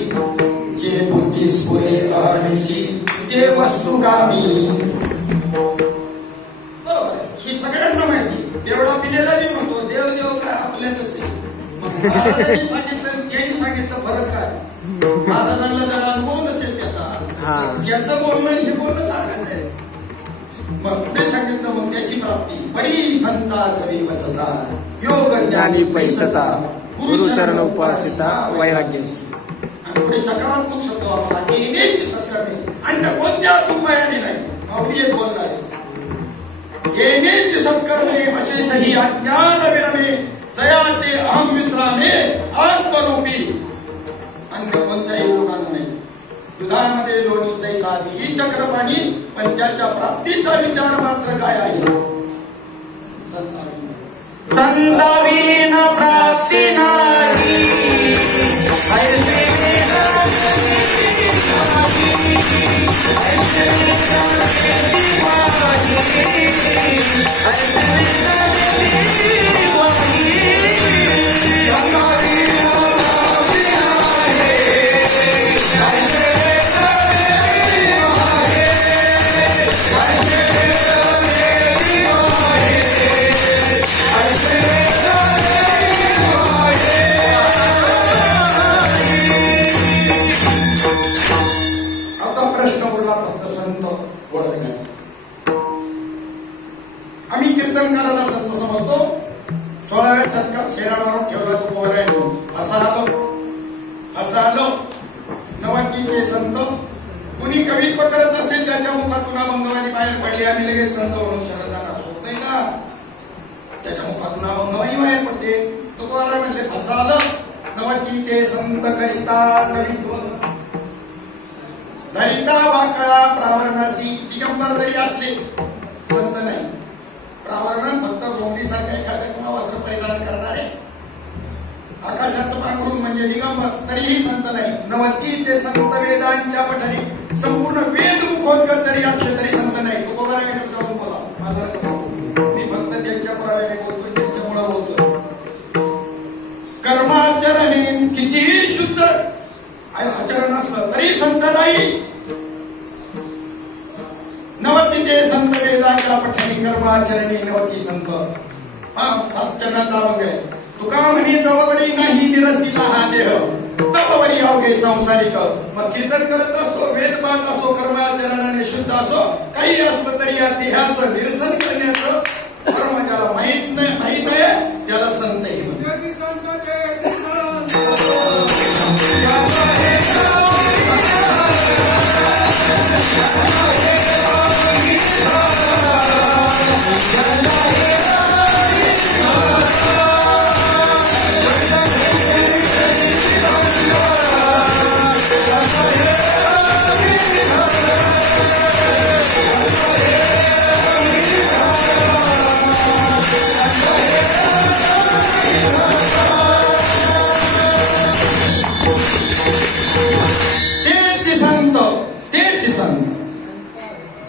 जे बुद्धी स्फुरे अहर्निशी जे वस्तुगामी. बरोबर ही सगळ्यांना माहिती. देवळा दिलेला बी म्हणतो देव देव काय आपल्यातच आहे. महाराजांनी सांगितलं त्यांनी सांगितलं फरक काय. महाराजांना जर अनुभव नसेल त्याचा याचं बोलणं हे बोलणं सांगत आहे. मग पुढे सांगितलं मग त्याची प्राप्ती. परी संता सवी वसता योग ज्ञानी पैसता गुरुचरण उपासिता वैराग्यसी. आणि पुढे सकारात्मक शब्द वापरला. येण्याची सत्संग अन्य कोणत्याच उपायाने नाही. माऊली एक बोलला आहे. येण्याची सत्कर्मे अशेषही अज्ञान विरमे जयाचे अहम विश्रामे आत्मरूपी. अन्य कोणत्याही योगानं नाही. दुधामध्ये लोणी तैसा ही चक्रपाणी पण त्याच्या प्राप्तीचा विचार मात्र काय आहे. संतावीन प्राप्ती नाही. आम्ही कीर्तनकाराला संत समजतो. 16व्या शतकात शेरा मारून ठेवला तो पोर आहे. असा आलो नवकी ते संत. कुणी कवित्व करत असेल त्याच्या मुखातून अभंगवाणी बाहेर पडली आम्ही लगेच संत म्हणून शरदाना होत नाही ना. त्याच्या मुखातून अभंगवाणी बाहेर पडते. तो कोणाला म्हणले असं आलं नवकी ते संत करिता कवित्व धरिता वाकळा प्रावरणासी. दिगंबर जरी असले संत नाही. प्रावरण फक्त गोंडीसारख्या एखाद्या किंवा वस्त्र परिधान करणारे आकाशाचं पांघरून म्हणजे दिगंबर तरीही संत नाही. नवती ते संत वेदांच्या पठणी संपूर्ण वेद मुखोद्गत जरी असले तरी संत नाही. तो कोणाला जाऊन बोला मी फक्त त्यांच्या पुराव्याने बोलतोय त्यांच्यामुळे बोलतोय. कर्माचरणे कितीही शुद्ध आचरण असलं तरी संत नाही. नवती ते संत वेदाच्या पठणी कर्माचरणे नवती संत. सात चरणाचा अभंग आहे. तुका म्हणे जवबरी नाही निरसिला हा देह तवबरी अवघे संसारिक. मग कीर्तन करत असतो वेद पाठ असो कर्माचरणाने शुद्ध असो काही असलं तरी या देहाचं निरसन करण्याचं कर्म ज्याला माहित आहे त्याला संतही म्हणतात.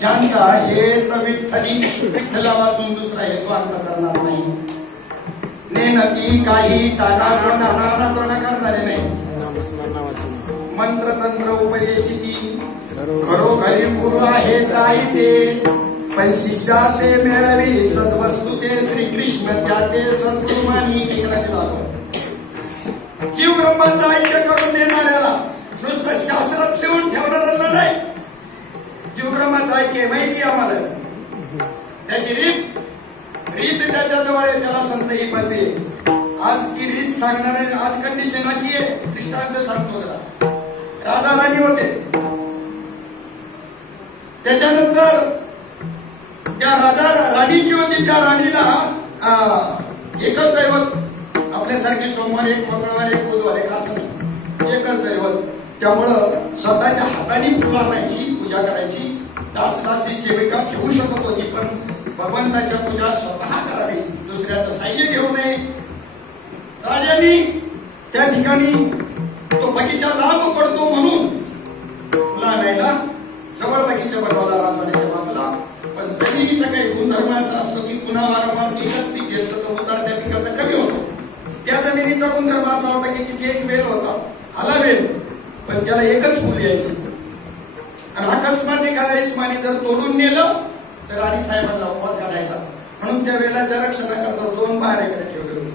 ज्यांचा हेत विठ्ठली, विठ्ठला वाचून दुसरा हेतू अंत करणार नाही. नेनती काही टाळा करणारे नाही. मंत्र तंत्र उपदेशिकी घरोघरी गुरु आहे ताई ते, पण शिष्या ते मिळवी सद्वस्तू ते श्रीकृष्ण त्याचे सद्गुरुमानी जीव ब्रह्माचं ऐक्य करून देणाऱ्याला नुसतं शास्त्रात लिहून ठेवणाऱ्याला नाही. जीव ब्रह्माचं ऐक्य माहिती आम्हाला, त्याची रीत त्याच्या जवळ आहे, त्याला संत ही पदवी. आज ती रीत सांगणारे आज कंडिशन अशी आहे. दृष्टांत सांगतो जरा. राजा राणी होते, त्याच्यानंतर त्या राजा राणी जी होती त्या राणीला एकच दैवत, आपल्यासारखी सोमवार एक, मंगळवार एक, बुधवार एक असं नाही, एकच दैवत. त्यामुळं स्वतःच्या हाताने फुलं आणायची, पूजा करायची. दासदासी सेविका घेऊ शकत होती, पण भगवंताच्या पूजा स्वतः करावी, दुसऱ्याचं साह्य घेऊ नये. राजांनी त्या ठिकाणी तो बगीचा लांब पडतो म्हणून फुलं आणायला जवळ बगीचा बनवला राजवाड्याच्या बाजूला. पण जमिनीचा काही गुणधर्म असा असतो की पुन्हा वारंवार एकच पीक घेतलं तर उतार त्या पिकाचा कमी होतो. त्या जमिनीचा गुणधर्म असा होता की तिथे एक वेल होता, आला वेल, पण त्याला एकच फुल यायचं. आणि अकस्मात एखाद्या इस्मानी जर तोडून नेलं तर राणी साहेबांना उपवास घालायचा. म्हणून त्या वेलाच्या रक्षणाकरता 2 पहारेकडे ठेवले होते.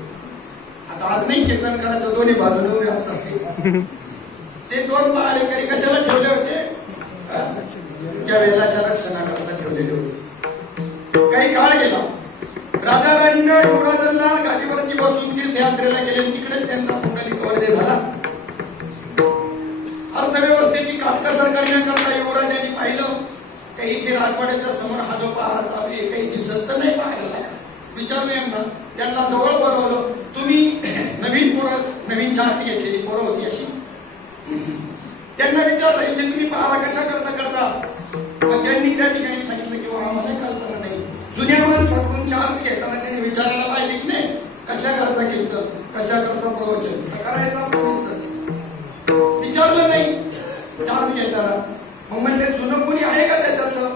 आता आज नाही कीर्तन करायचं, दोन्ही बाजूने उभे असतात ते 2 पहारेकरी कशाला ठेवले होते? त्या वेलाच्या रक्षणाकरता ठेवलेले होते. काही काळ गेला, राजा राणीनं युवराजांना गाडीवरती बसून तीर्थयात्रेला गेले. तिकडेच त्यांचा पुंडलिक वगैरे झाला. अर्थव्यवस्थेची काटकसर करण्याकरता युवराजांनी पाहिलं काही इथे राजवाड्याच्या समोर हा जो पहारा चालू आहे काही दिसत तर नाही पाहायला. विचारूया ना, त्यांना जवळ बोलवलं. तुम्ही नवीन चाहती घेतलेली पोरं होती अशी, त्यांना विचारलं इथे तुम्ही पहारा कशा करता? मग त्यांनी त्या ठिकाणी सांगितलं की आम्हाला कल्पना नाही. जुन्या माणसाकडून चार्ज घेताना त्यांनी विचारायला पाहिजे की नाही कशा करता कीर्तन, कशा करता प्रवचन करायचा. विचारलं नाही चार्ज घेताना. मग म्हणले जुनं कोणी आहे का त्याच्यातलं?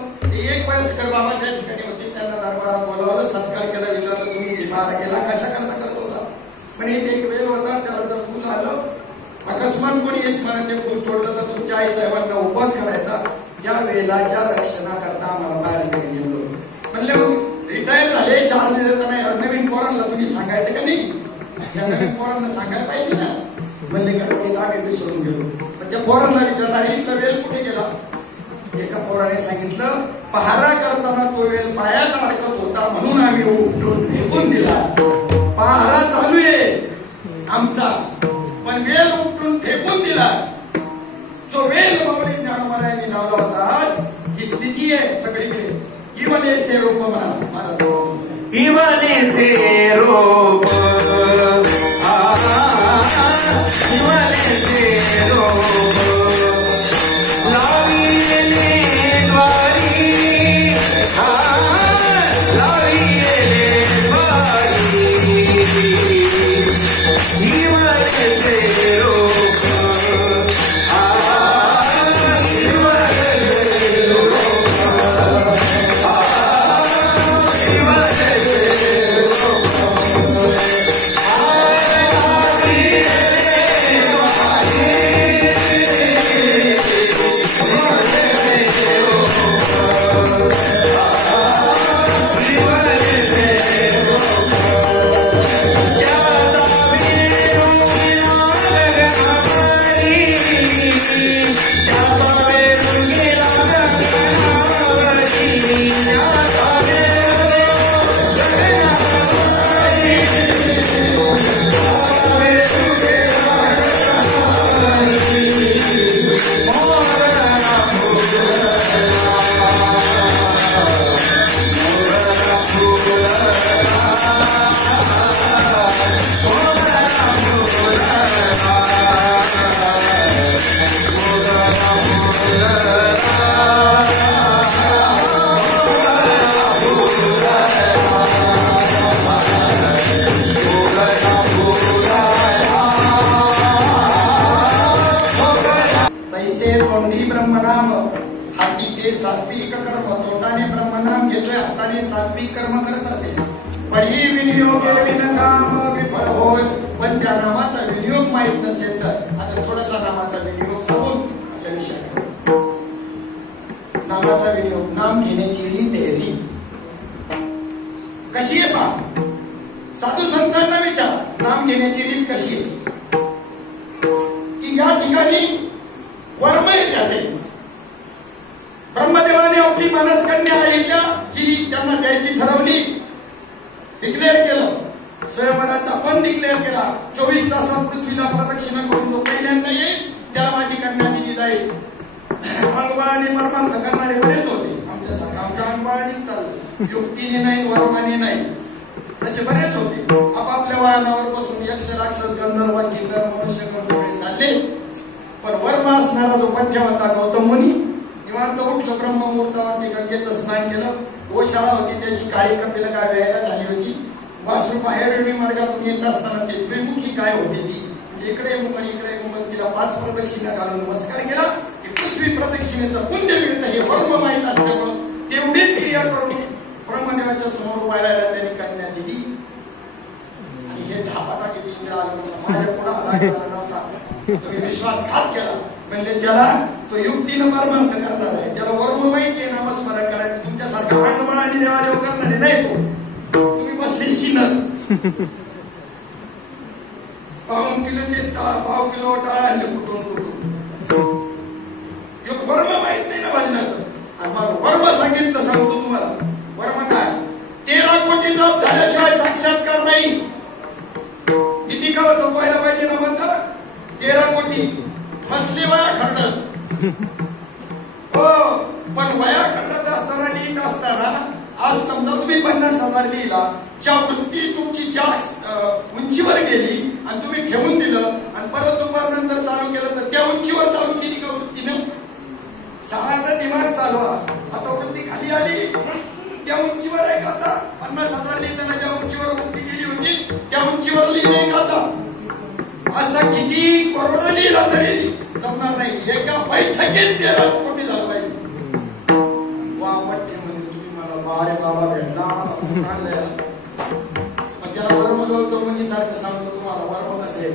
एक वयस्कर बाबा त्या ठिकाणी होते, त्यांना दरबारात बोलावलं, सत्कार केला, विचारलं तुम्ही पहारा केला कशा करता करत होता? पण इथे एक वेल होता, त्याला जर फुल आलं, अकस्मात कोणी यशमाने ते फुल तोडलं तर तुमच्या आई साहेबांना उपवास करायचा. त्या वेलाच्या रक्षणाकरता आम्हाला बाहेर घेऊन गेलो. म्हणले मग रिटायर झाले, चार्ज देता नाही, नवीन पोरांना तुम्ही सांगायचं का नाही? या नवीन पोरांना सांगायला पाहिजे ना. म्हणले का कोणी आम्ही विसरून गेलो. पण त्या पोरांना विचारला इथला वेल कुठे गेला? एका पोराने सांगितलं पहारा करताना तो वेल पायात अडकत होता म्हणून आम्ही उठून फेकून दिला. पहारा चालू आहे आमचा, पण वेल उपटून फेकून दिला. जो वेल माऊली ज्ञानोबारायांनी लावला होता आज ही स्थिती आहे सगळीकडे. इवने से रूप म्हणा, इवने से रूप, इवने से रूप सात्विक कर्म तोटाने ब्रह्मनाम घेतोय हाताने सात्विक कर्म करत असेल परी विनियोग विनकाम विफळ होय पण त्या नामाचा विनियोग माहित नसेल तर आता थोडासा नामाचा विनियोग सांगून आपल्या विषयाकडे नामाचा विनियोग नाम घेण्याची रीत कशी आहे पहा साधू संतांना विचार नाम घेण्याची रीत कशी आहे की या ठिकाणी वर्म आहे त्याचे ब्रह्मदेवाने आपली मानसकन्या अहिल्या ही त्यांना द्यायची ठरवली डिक्लेअर केलं स्वयंवराचा पण डिक्लेअर केला 24 तासात पृथ्वीला प्रदक्षिणा करून जो पहिल्यांदा येईल त्याला माझी कन्या दिली जाईल अंगबळाने परमार्थ करणारे बरेच होते आमच्यासारखं आमच्या अंगबळाने चाललं युक्तीने नाही वर्माने नाही तसे बरेच होते आपापल्या वाहनावर बसून यक्ष राक्षस गंधर्व किन्नर मनुष्य सगळे चालले पण वर्म असणारा जो पठ्य होता गौतम मुनी निवांत उठलं ब्रह्ममुहूर्तावरती गंगेचं स्नान केलं गोशाळा होती त्याची काळी कपिला गाय व्यायला झाली होती वासरू बाहेर मार्गातून येत असताना ते द्विमुखी गाय होती ती इकडे मुख तिला 5 प्रदक्षिणा घालून नमस्कार केला की पृथ्वी प्रदक्षिणेचं पुण्य मिळतं हे वर्म माहीत असल्यामुळं तेवढीच क्रिया करून ब्रह्मदेवाच्या समोर वायला त्यांनी कन्या दिली आणि हे धापाटा किती इंद्र माझ्या पुढे नव्हता तुम्ही विश्वासघात केला म्हणजे त्याला तो युक्तीनं परमार्थ करणार आहे त्याला वर्म माहिती आहे नामस्मरण करायचं तुमच्यासारखं अंगबळ आणि देवादेव करणारे नाही तो तुम्ही बसले शिनत पाऊण किलोचे पाव किलो टाळ आणले कुठून वर्म माहित नाही ना भजनाचं आणि वर्म सांगितलं सांगतो तुम्हाला वर्म काय 13 कोटी जप झाल्याशिवाय साक्षात्कार नाही किती का जपायला पाहिजे नामाचा 13 कोटी फसले वया खंडत हो पण वया खंडत असताना लिहित असताना आज समजा तुम्ही 50,000 लिहिला ज्या वृत्ती तुमची ज्या उंचीवर गेली आणि तुम्ही ठेवून दिलं आणि परत दुपारनंतर चालू केलं तर त्या उंचीवर चालू केली का वृत्तीनं साधा दिमाग चालवा आता वृत्ती खाली आली त्या उंचीवर आहे का आता 50,000 लिहिताना ज्या उंचीवर वृत्ती गेली होती त्या उंचीवर लिहिली का आता असं किती करोडो लिहिला तरी जमणार नाही एका बैठकीत 13 कोटी झालं पाहिजे वापट्टे म्हणजे तुम्ही मला बारे बाबा भेटला त्याला वर्म गौतम मुनी सारखं सांगतो तुम्हाला वर्म कसं आहे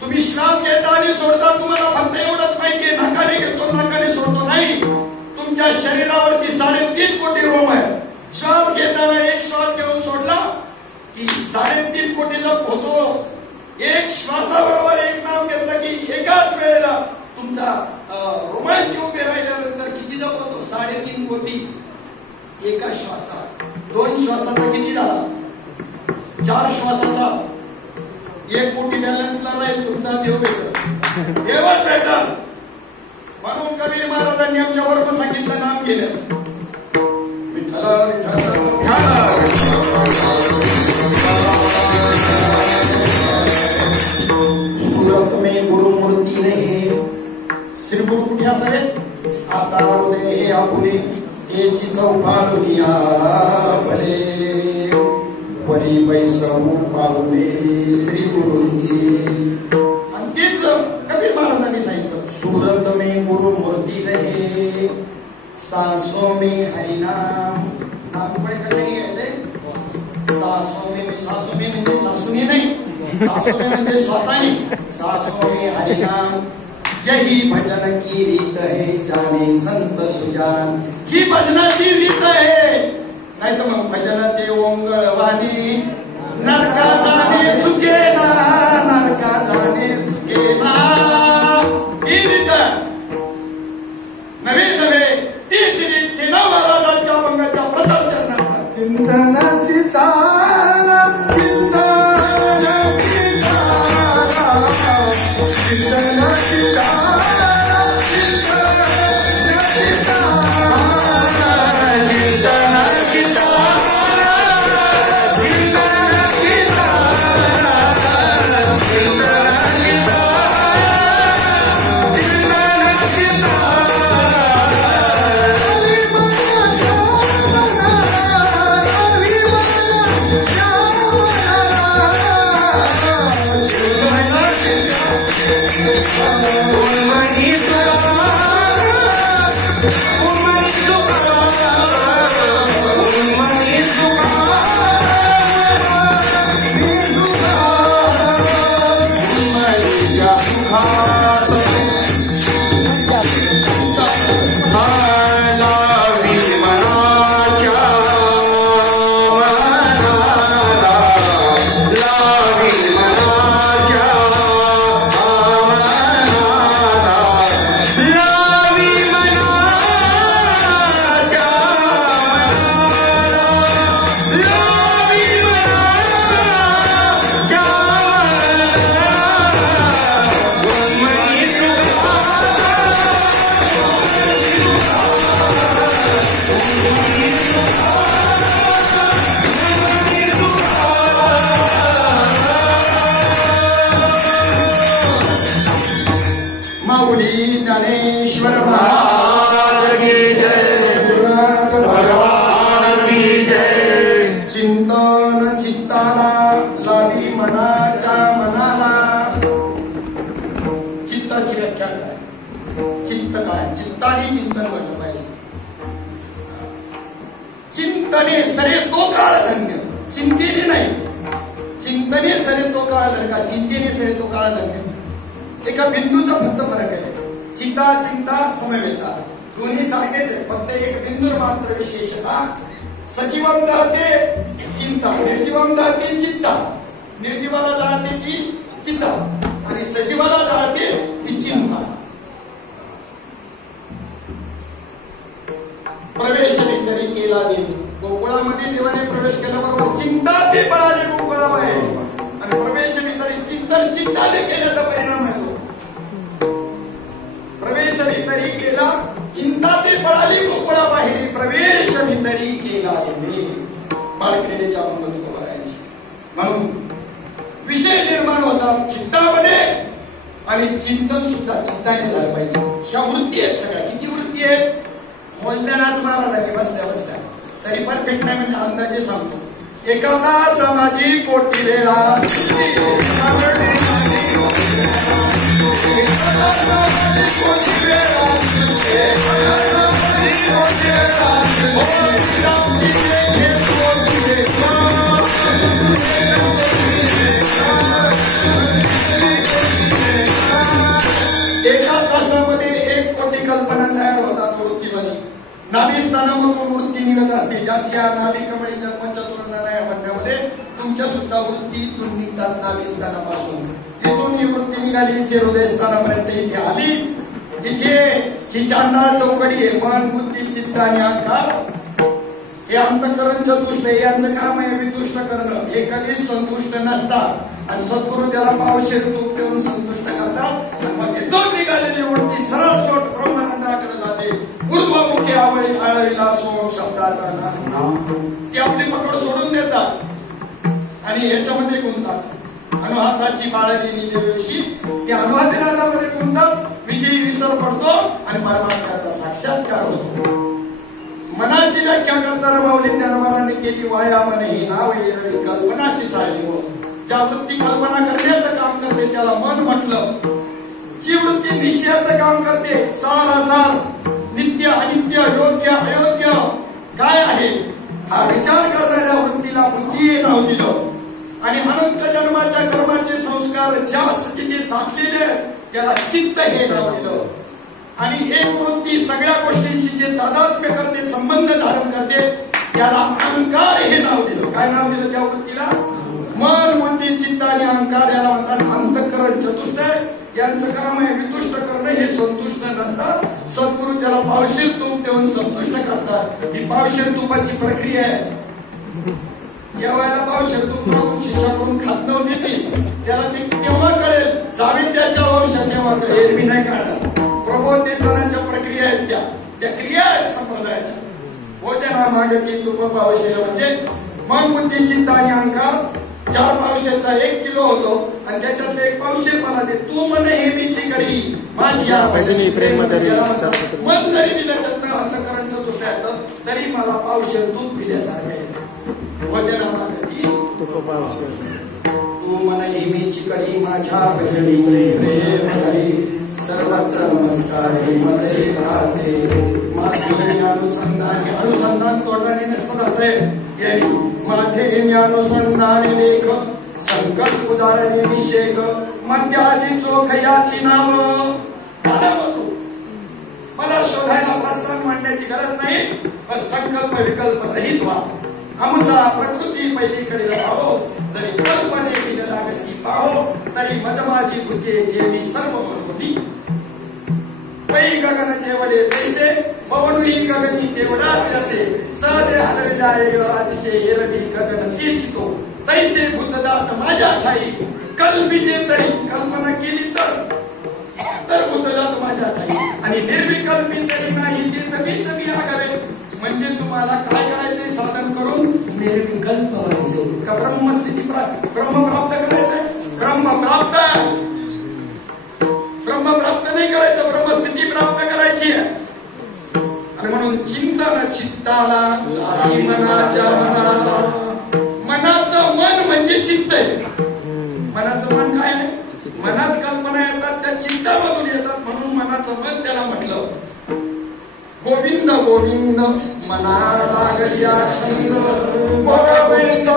तुम्ही श्वास घेता आणि सोडता तुम्हाला फक्त एवढंच माहिती आहे नाकाने घेतो नाकाने सोडतो नाही तुमच्या शरीरावरती 3.5 कोटी रोम आहे श्वास घेताना एक श्वास घेऊन सोडला की 3.5 कोटी जप होतो एक श्वासाबरोबर एक नाम घेतलं की एकाच वेळेला तुमचा रोमांच उभे राहिल्यानंतर किती जप होतो 3.5 कोटी एका श्वासात 2 श्वासाचा किती झाला 4 श्वासाचा 1 कोटी बॅलन्सला राहील तुमचा देव भेटल देवच भेटल म्हणून कबीर महाराजांनी आमच्या वर्म सांगितलं नाम घेण्याचं विठ्ठल सूरत में गुरुमूर्ती रहे श्री गुरु कुठे असावे आता हे आपुले तेची चौपालुनिया भले परी वैसवू पावले श्री गुरुंची आणि तेच कबीर महाराजांनी सांगितलं सूरत में गुरुमूर्ती रहे सांसों में हरिनाम नाम पुढे कसं घ्यायचंय सांसों में म्हणजे सासूने नाही सांसों में म्हणजे श्वासाने सांसों में हरिनाम यही भजन की रीत है जाने संत सुजान ही भजनाची रीत आहे नाही तर मग भजन ते ओंगळवाणी नरका जाणे चुके ना नरका जाणे चुके ना ही रीत नवे तीच रीत सेना महाराजांच्या अभंगाच्या प्रथम चरणाचा चिंतनाची चाल चिंतने सरे तो काळ धन्य, चिंतेने नाही. चिंतने सरे तो काळ धन्य, चिंतेने सरे तो काळ धन्य. एका बिंदूचा फक्त फरक आहे. चिता चिंता समवेता दोन्ही सारखेच आहे, फक्त एक बिंदूवर मात्र विशेषता. सजीवम दहते चिंता, निर्जीवम दहते चित्ता. निर्जीवाला जाळते ती चिंता आणि सजीवाला जाळते ती चिंता. प्रवेश तरी केला देव गोकुळामध्ये देवाने प्रवेश केल्याबरोबर चिंता ते पळाले गोकुळाबाहेर आणि प्रवेश तरी चिंतन चिंताने केल्याचा परिणाम आहे तो. प्रवेश तरी केला चिंता ते पळाली गोकुळाबाहेर प्रवेश तरी केला देवे बाळक्रीडेच्या मंगल करायची. म्हणून विषय निर्माण होतात चित्तामध्ये आणि चिंतन सुद्धा चित्ताने झालं पाहिजे. ह्या वृत्ती आहेत सगळ्या. किती वृत्ती आहेत? मोजल्यानाथ महाराजांनी बसल्या बसल्या तरी परफेक्ट नाही म्हणजे अंदाजे सांगतो. एखादा समाजी कोटी वेळा एका तासामध्ये 1 कोटी कल्पना तयार होतात वृत्तीमध्ये. नाभिस्थानामधून वृत्ती निघत असते. ज्याच्या नाभी कमळी जन्मचतुर्थ म्हणण्यामध्ये तुमच्या सुद्धा वृत्ती इथून निघतात नाभिस्थानापासून. तिथून ही वृत्ती निघाली इथे हृदयस्थानापर्यंत इथे आली. इथे ही चांदाळ चौकडी आहे. मन बुद्धी चित्त आणि अहंकार हे अंतःकरण चतुष्ट यांचं काम आहे वितुष्ट करणं. हे कधीच संतुष्ट नसतात आणि सद्गुरू त्याला पावशेर तूप देऊन संतुष्ट करतात. मग इथून निघालेली वृत्ती सरळ सोट ब्रह्मानंदाकडे जाते. ऊर्ध्वमुखी आवळी आळविला सोम शब्दाचा नाम. ती आपली पकड सोडून देतात आणि याच्यामध्ये गुंततात. अनुहाताची बाळगलेली दिवशी ती अनुहादिनामध्ये गुंततात. विषयी विसर पडतो आणि परमात्म्याचा साक्षात्कार होतो. मनाची व्याख्या करताना माऊली ज्ञानोबांनी केली वायामने ही नाव रवी कल्पनाची साळी हो. ज्या वृत्ती कल्पना करण्याचं काम करते त्याला मन म्हटलं. जी वृत्ती निश्चयाचं काम करते सार असार नित्य अनित्य योग्य अयोग्य काय आहे हा विचार करणाऱ्या वृत्तीला बुद्धी नाव दिलं. आणि अनंत जन्माच्या कर्माचे संस्कार ज्या स्थितीत साठलेले त्याला चित्त हे नाव दिलं. आणि एक वृत्ती सगळ्या गोष्टींशी जे तादात्म्य करते संबंध धारण करते त्याला अहंकार हे नाव दिलं. काय नाव दिलं त्या वृत्तीला? मन बुद्धी चित्त आणि अहंकार याला म्हणतात अंतःकरण चतुष्ट. यांचं काम आहे वितुष्ट करणं. हे संतुष्ट नसतात. सद्गुरू त्याला पावशेर तूप देऊन संतुष्ट करतात. ही पावशेर तुपाची प्रक्रिया आहे. जेवायला पावशेर तूप प्रभू शिष्याकडून खात नव्हती ती. त्याला ती तेव्हा कळेल जावी त्याच्या वंश तेव्हा कळेल. एरवी नाही काढणार. प्रबोधनाच्या प्रक्रिया आहेत त्या क्रिया आहेत संप्रदायाच्या. भोजनामागती तुप पावशेर म्हणजे मन बुद्धी चित्त आणि अहंकार 4 पावशेरचा 1 किलो होतो आणि त्याच्यातले 1 पावशेर मला दे. तू म्हणे हे मीची करी माझी या भजनी प्रेम मन जरी दिलं तर अंतःकरण चतुष्ट येतं तरी मला पावशेर तूप दिल्यासारखं आहे. भोजनामागती तुप पावशेर तू म्हणे हे मीची करी माझ्या भजनी प्रेम हरी सर्वत्र नमस्कार मध्ये राहते. अनुसंधान तोंडाने नसतं जातंय. माझे अनुसंधान लेख संकल्प उदाहरणे निषेक मध्याची चोख याची नाव. मला शोधायला प्रस्ताव मांडण्याची गरज नाही, पण संकल्प विकल्प रहित व्हा. आमचा प्रकृती पहिलीकडे राहो, जरी कल्पने लागसी पाहो, तरी मजमाजी बुद्धी जेवी सर्व होती. पै गगन जेवले जैसे पवनुई गगनी तेवढाच असे सहजे हलविलाय अतिशय हिरडी गगन चितो तैसे भूतदात माझ्या ठाई कल्पिते तरी कल्पना केली तर भूतदात माझ्या ठाई आणि निर्विकल्पित तरी नाही ते तमीच मी आगावे. म्हणजे तुम्हाला काय करायचंय? साधन करून निर्विकल्प व्हायचे का ब्रह्मस्थिती ब्रह्म प्राप्त करायचंय? ब्रह्म प्राप्त नाही करायचं, ब्रह्मस्थिती प्राप्त करायची आहे. आणि म्हणून चिंतन चित्ताला लागी मनाच्या मनाला. मनाचं मन म्हणजे चित्त आहे. मनाचं मन काय आहे? मनात कल्पना येतात, त्या चित्तामधून येतात, म्हणून मनाचं मन त्याला म्हटलं. गोविंद गोविंद मना लागल्या छंद गोविंद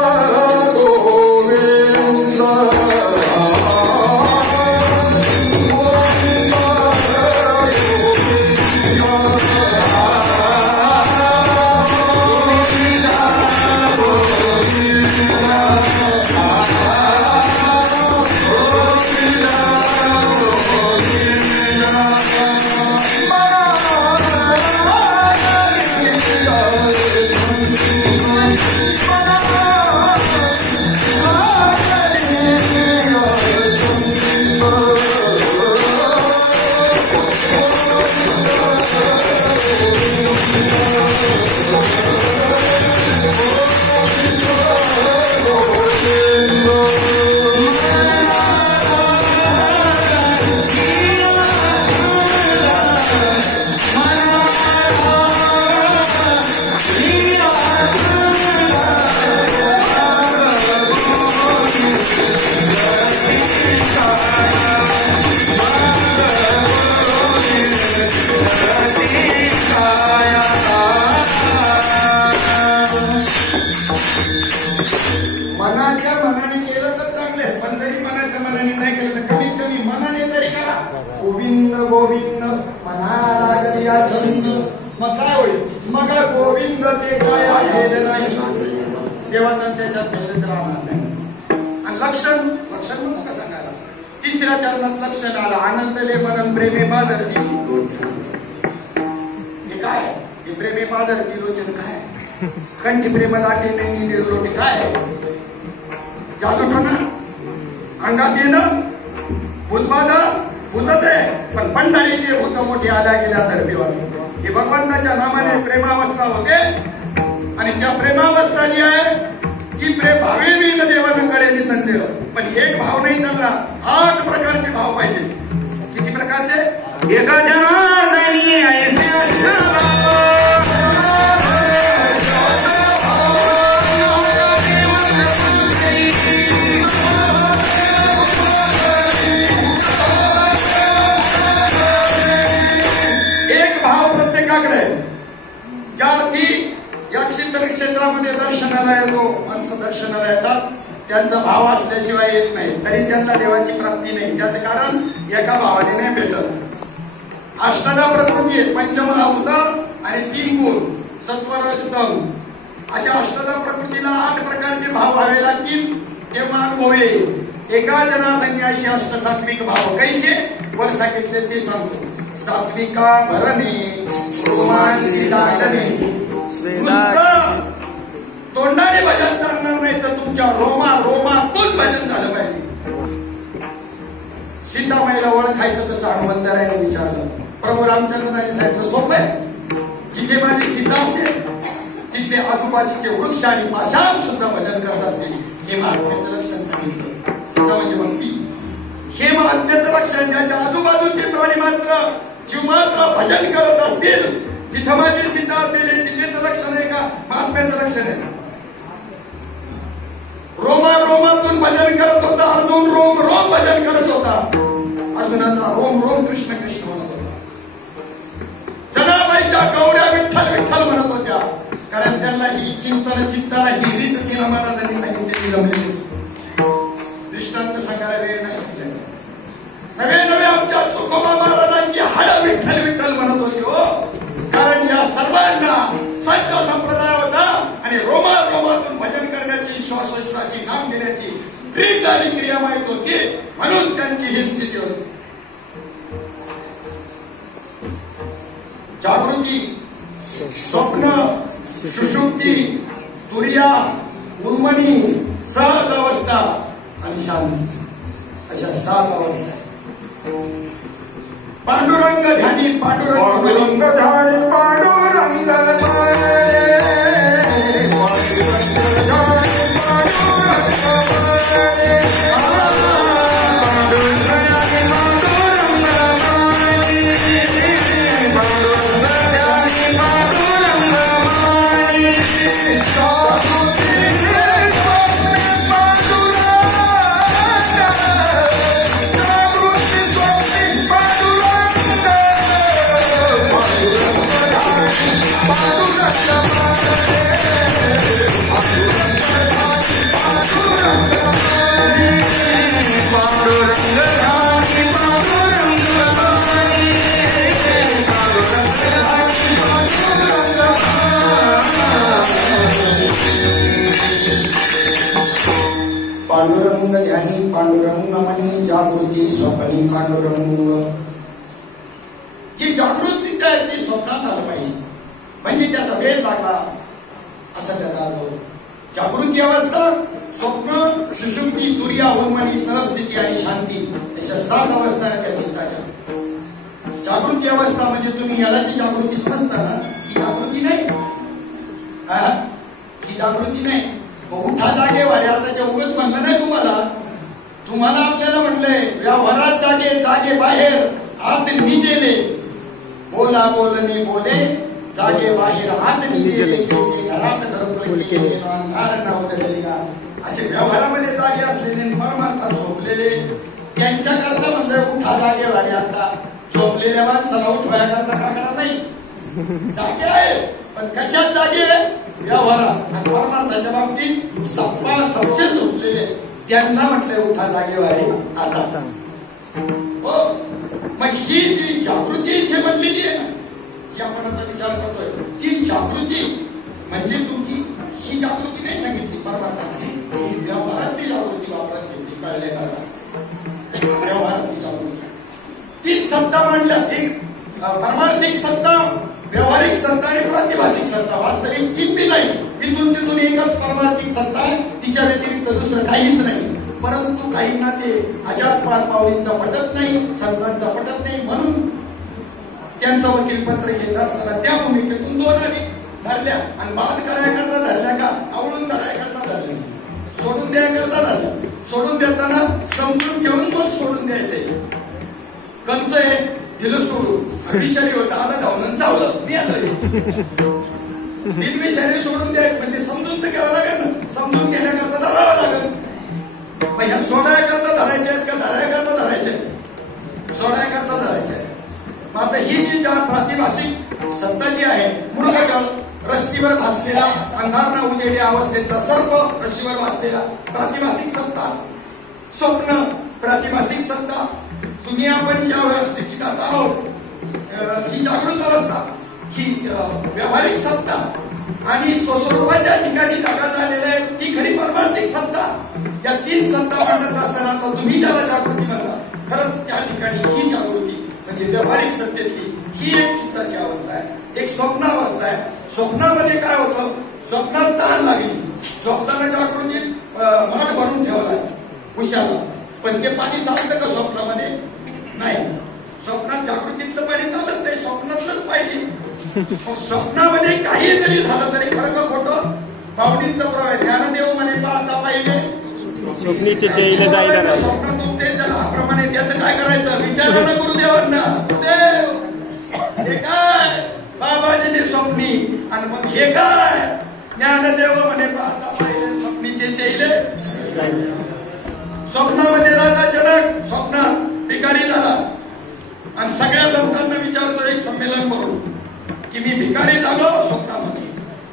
तिसऱ्या चरणात लक्षण आलं. आनंदले मनन प्रेमे पादरती. हे काय? हे प्रेमे पादरती लोचन काय? कंठी प्रेम लाटे नाही निर्लोटे काय? जादूटोना अंगात येणं भूतबाधा भूतच आहे, पण पंढरीचे भूत मोठी आल्या गेल्या धर्मीवर. हे भगवंताच्या नामाने प्रेमावस्था होते आणि त्या प्रेमावस्था जी आहे की प्रेम भावे विन देवानं कळे निसंदेह. पण एक भाव नाही चालला, 8 प्रकारचे भाव पाहिजे. किती प्रकारचे? एका जनार्दनी ऐसे एक भाव प्रत्येकाकडे. ज्यार्थी या क्षेत्रामध्ये दर्शनाला येतो, माणसं दर्शनाला येतात, त्यांचा भाव असल्याशिवाय येत नाही, तरी त्यांना देवाची प्राप्ती नाही. त्याचं कारण एका भावाने नाही भेटत. अष्टधा प्रकृती आहेत, पंचमहाभूत आणि 3 गुण सत्व रज तम. अशा अष्टधा प्रकृतीला 8 प्रकारचे भाव व्हावे लागतील, तेव्हा अनुभव येईल. एका जनार्दनी अशी अष्टसात्विक भाव कैसे वर सांगितले ते सांगतो. सात्विका भरणे रोमांसी दाटणे. तोंडाने भजन करणार नाही तर तुमच्या रोमातून भजन झालं पाहिजे. सीतामाईला ओळखायचं कसं? हनुमंतरायाने विचारलं. प्रभू रामचंद्राने सांगितलं सोपं आहे. जिथे माझी सीता असेल तिथे आजूबाजूचे वृक्ष आणि पाषाण सुद्धा भजन करत असतील. हे महात्म्याचं लक्षण सांगितलं. सीता म्हणजे भक्ती. हे महात्म्याचं लक्षण. ज्याच्या आजूबाजूचे प्राणी मात्र जीव मात्र भजन करत असतील तिथं माझी सीता असेल. हे सीतेचं लक्षण आहे का? महात्म्याचं लक्षण आहे. रोमातून भजन करत होता अर्जुन. रोम भजन करत होता. अर्जुनाचा रोम कृष्ण कृष्ण म्हणत होता. रखुमाईच्या गौऱ्या विठ्ठल विठ्ठल म्हणत होत्या, कारण त्यांना ही चिंतन चित्ताला ही रीत सीना महाराजांनी सांगितलेली जमलेली. दृष्टांत सांगायला वेळ नाही. नवे नवे आमच्या चोखोबा महाराजांची हाड विठ्ठल विठ्ठल म्हणत होती हो, कारण या सर्वांना संत संप्रदाय होता आणि रोमातून भजन करण्याची, श्वासोश्वाची, नाम घेण्याची रीत आणि क्रिया माहित होती, म्हणून त्यांची ही स्थिती होती. जागृती, स्वप्न, सुषुप्ती, तुर्या, उन्मनी, सहज अवस्था आणि शांती अशा 7 अवस्था. पांडुरंग ध्यानी पांडुरंग ध्यानी पांडुरंग पांडुरंग ध्यानी पांडुरंग मनी जागृती स्वप्नी पांडुरंग. जी जागृती काय ती स्वप्नात आलं पाहिजे, म्हणजे त्याचा वेळ लागला असा त्याचा अर्थ. जागृती अवस्था, स्वप्न, सुषुप्ती, तुर्या, उन्मनी, सहस्थिती आणि शांती अशा 7 अवस्था आहेत त्या चित्ताच्या. जागृती अवस्था म्हणजे तुम्ही यालाची जागृती समजता ना, ही जागृती नाही, ही जागृती नाही. उठा जागे वारे आता उगाच म्हणलं नाही तुम्हाला आपल्याला म्हणलंय व्यवहारात जागे जागे बाहेर आत निजेले, बोला बोलणे बोले जागे बाहेर आत निजेले, घरात असे व्यवहारामध्ये जागे असलेले परमार्थ झोपलेले त्यांच्याकरता म्हणलं उठा जागे वारे. आता झोपलेल्या माणसाला उठवायकरता काकडा नाही, जागे आहे पण कशात जागे आहे? व्यवहारात. आणि परमार्थाच्या बाबतीत सबसे झोपलेले त्यांना म्हटलंय उठा जागेवारे आता. हो, मग ही जी जागृती इथे बनलेली आहे ना, जी आपण आता विचार करतोय, ती जागृती म्हणजे तुमची ही जागृती नाही सांगितली परमार्थाने, ही व्यवहारातली जागृती वापरत घेतली. कळले का? व्यवहारातली जागृती तीन सत्ता मांडल्या, एक परमार्थिक सत्ता, व्यावहारिक सत्ता आणि प्रातिभाषिक सत्ता. वास्तविक 3 बी नाही, इथून तिथून एकच परमार्थिक सत्ता आहे, तिच्या व्यतिरिक्त दुसरं काहीच नाही. परंतु काहींना ते अजात पावलींचा पटत नाही, संतांचा पटत नाही, म्हणून त्यांचं वकीलपत्र घेत असताना त्या भूमिकेतून 2 आधी धरल्या आणि बाद करायकरता धरल्या का आवडून धरायकरता धरल्या, सोडून द्यायकरता धरल्या. सोडून देताना समजून घेऊन मग सोडून द्यायचे. कंच आहे दिलं सोडून, विषारी होता आलं धावून चावलं मी आलं. बिनविषारी सोडून द्यायचं म्हणजे समजून तर घ्यावं लागेल ना, समजून घेण्याकरता धरावं लागेल. मग ह्या सोडायकरता धरायच्या आहेत का धरायकरता धरायच्या आहेत? सोडायकरता धरायच्या आहेत. मग आता ही जी प्रातिभाषिक सत्ता जी आहे, मृगजळ रस्सीवर भासलेला अंधार न उजेडी अवस्थेचा सर्प रस्सीवर भासलेला प्रातिभाषिक सत्ता. स्वप्न प्रातिभाषिक सत्ता. तुम्ही आपण ज्या स्थितीत आता आहोत ही जागृत अवस्था, ही व्यावहारिक सत्ता आणि स्वस्वरूपाच्या ठिकाणी जागा झालेल्या आहे ती खरी परमार्थिक सत्ता. या 3 सत्ता मांडत असताना आता तुम्ही ज्याला जागृती म्हणता, खरंच त्या ठिकाणी ही जागृती म्हणजे व्यावहारिक सत्तेतली ही एक चित्ताची अवस्था आहे, एक स्वप्न अवस्था आहे. स्वप्नामध्ये काय होतं? स्वप्नात ताण लागली, स्वप्नानं जागृतीत माठ भरून ठेवलाय उशाला, पण ते पाणी चालतं का स्वप्नामध्ये? नाही. स्वप्नात जागृतीतलं पाणी चालत नाही, स्वप्नातलंच पाहिजे. स्वप्नामध्ये काही जरी झालं तरी खरं खोटं बावडींचं प्रवाह. ज्ञानदेव म्हणे पाहता पाहिजे स्वप्नीचे चैल जायला. स्वप्नात उपदेश प्रमाणे त्याचं काय करायचं? विचारलं गुरुदेवांना, गुरुदेव हे काय बाबाजीने स्वप्नी, आणि मग हे काय? ज्ञानदेव म्हणे पाहता पाहिजे स्वप्नीचे चैले. स्वप्नामध्ये राजा जनक स्वप्नात भिकारी झाला आणि सगळ्या संतांना विचारतो एक संमेलन करून की मी भिकारी झालो स्वप्नामध्ये.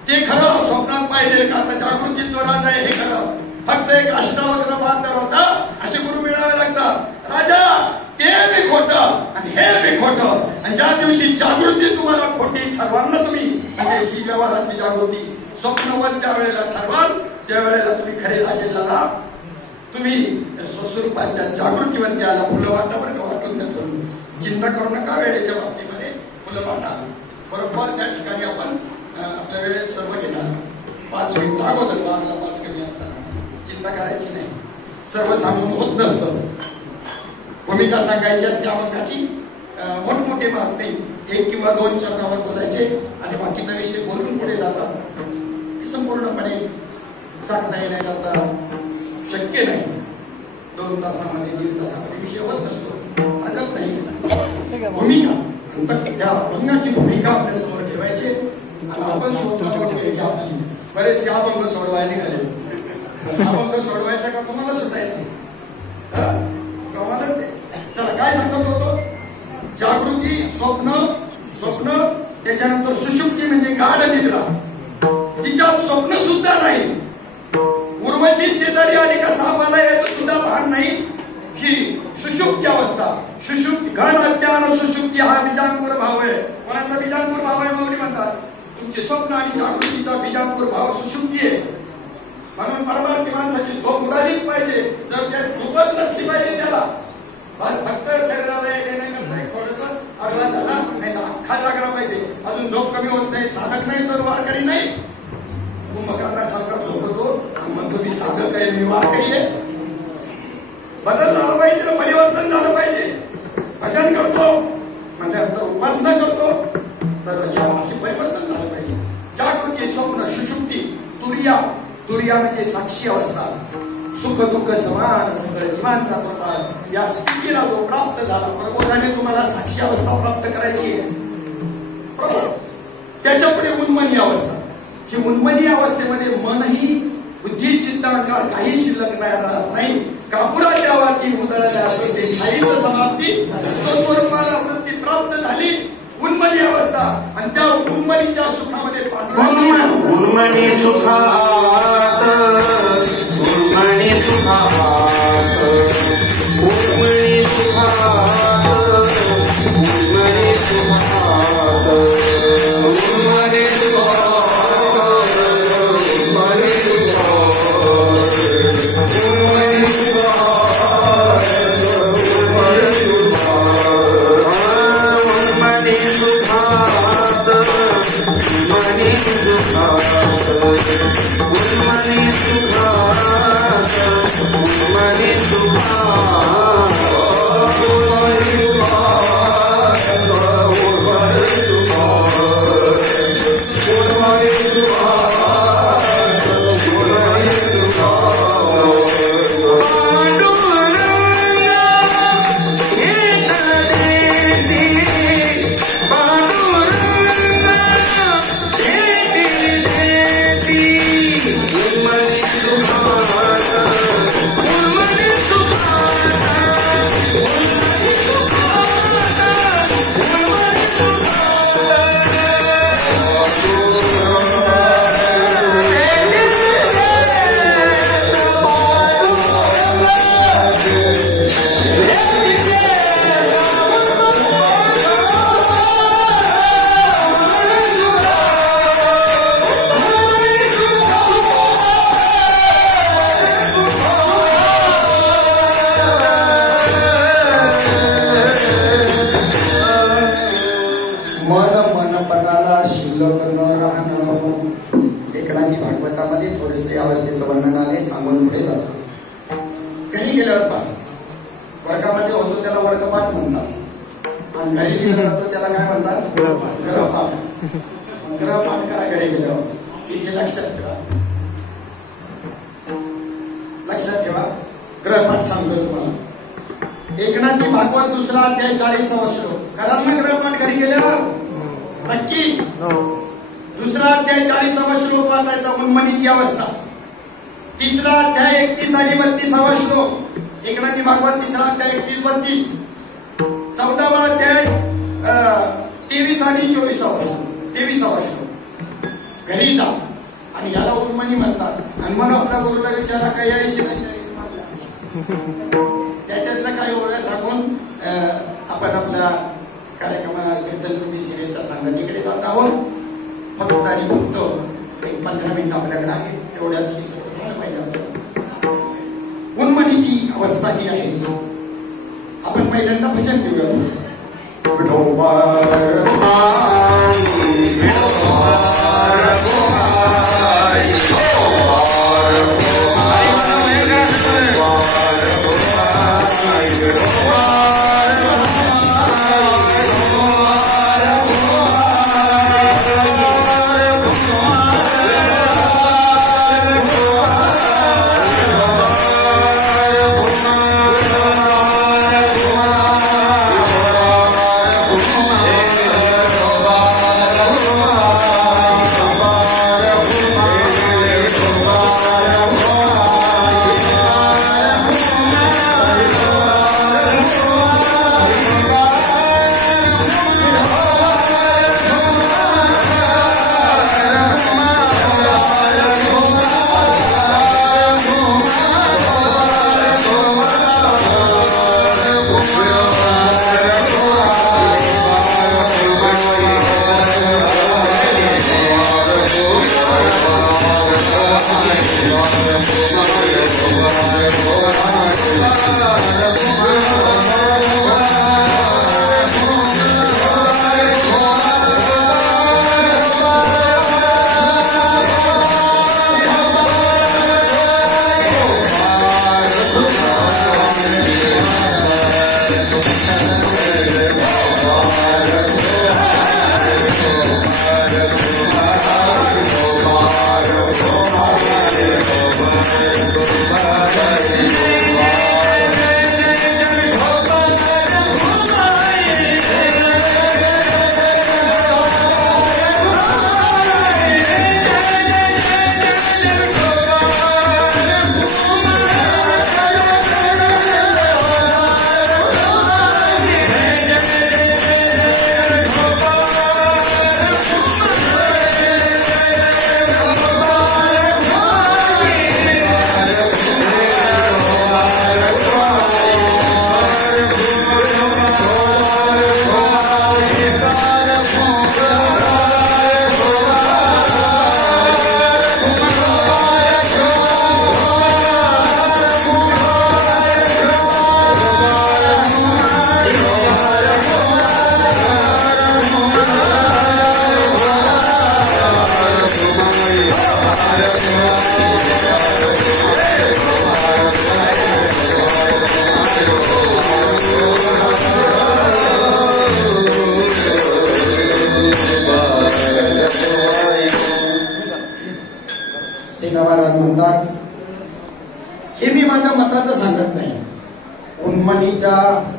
ते खरं स्वप्नात पाहिजे का आता जागृतीचा राजा आहे हे खरं. फक्त एक अष्टावक्र बांधर होता असे गुरु मिळावे लागतात. राजा ते बी खोटं आणि हे बी खोटं. आणि ज्या दिवशी जागृती तुम्हाला खोटी ठरवाल ना तुम्ही म्हणजे ही व्यवहारातली जागृती स्वप्नवत ज्या वेळेला ठरवाल त्यावेळेला तुम्ही खरे लागेल ना तुम्ही स्वस्वरूपाच्या जागृतीवरती आला. फुलं वाटावर वाटून देतो. चिंता करू नका वेळेच्या बाबतीमध्ये फुलं वाटा. बरोबर त्या ठिकाणी आपण आपल्या वेळेत सर्व घेणार. 5 मिनिट अगोदर 5 कमी असताना चिंता करायची नाही. सर्व सांगून होत नसतं. भूमिका सांगायची असते अभंगाची मोठमोठे बातमी 1 किंवा 2 चरणावर बोलायचे आणि बाकीचा विषय बोलून पुढे जातात. संपूर्णपणे सांगता येण्या करता शक्य नाही. 2 तासामध्ये 1.5 तासामध्ये विषय होत नसतो. हरकत नाही. भूमिका त्या अभंगाची भूमिका आपल्या समोर ठेवायची आणि आपण सोडवायची. बरेचसे अभंग सोडवायला निघाले. अभंग सोडवायचा का तुम्हाला सुटायचं प्रमाणच आहे. चला काय सांगत होतो. जागृती स्वप्न त्याच्यानंतर सुषुप्ती म्हणजे गाढ निद्रा. तिच्यात स्वप्न सुद्धा नाही. उर्वशी शेजारी आली का साप आला याचं सुद्धा भान नाही. ही सुषुप्ती अवस्था. सुषुप्ती घन अज्ञान सुषुप्ती हा बीजांकुर भाव आहे. कोणाचा बीजांकुर भाव आहे माऊली म्हणतात. तुमचे स्वप्न आणि जागृतीचा बीजांकुर भाव सुषुप्ती आहे. म्हणून परमार्थी माणसाची झोप उडालीच पाहिजे. जर त्या झोपच नसली पाहिजे त्याला फक्त शरीराला येण्याकरता थोडस आग्रह झाला नाही तर अख्खा जागरा पाहिजे. अजून झोप कमी होत नाही. साधक नाही तर वारकरी नाही. कुंभकर्णासारखा झोपतो म्हणतो मी साधक आहे मी वारकरी आहे. बदल झाला पाहिजे. परिवर्तन झालं पाहिजे. भजन करतो म्हणजे उपासना करतो तर असे परिवर्तन झालं पाहिजे. जागृती स्वप्न सुषुप्ती तुर्या म्हणजे साक्षी अवस्था. सुख दुःख समान सगळं जीवांचा प्रकार या स्थितीला जो प्राप्त झाला बरोबर तुम्हाला साक्षी अवस्था प्राप्त करायची आहे. बरोबर. त्याच्या पुढे उन्मनी अवस्था. ही उन्मनी अवस्थेमध्ये मनही बुद्धी चित्तांकार काही शिल्लक राहत नाही. कापुराच्या वाटी उदळल्या छाईचं समाप्ती स्वस्वरूपाला वृत्ती प्राप्त झाली. उन्मनी अवस्था आणि त्या उन्मनीच्या सुखामध्ये उन्मनी सुखात उन्मनी सुखात उन्मनी सुखात उन्मनी सुखात उन्मनी लक्षात ठेवा. ग्रहपाठ सांगतो तुम्हाला. एकनाथी भागवत 2रा अध्याय 40वा श्लोक. कराल ना ग्रहपाठ घरी गेल्यावर नक्की. 2रा अध्याय 40वा श्लोक वाचायचा. उन्मनीची अवस्था. 3रा अध्याय 31 आणि 32वा श्लोक. एकनाथी भागवत 3रा अध्याय 31-32. 14वा अध्याय 23 आणि 24वा श्लोक. 23वा श्लोक. घरी जा आणि याला उन्मनी म्हणतात. आणि मग आपला गुरुला विचारा काही यायची त्याच्यातलं काही ओळ्या सांगून आपण आपल्या कार्यक्रमा कीर्तन सेवेच्या संगतीकडे जात आहोत. फक्त आणि फक्त एक 15 मिनिट आपल्याकडे आहे. एवढ्यात ही सगळं झालं पाहिजे. उन्मनीची अवस्था ही आहे. आपण पहिल्यांदा भजन घेऊया.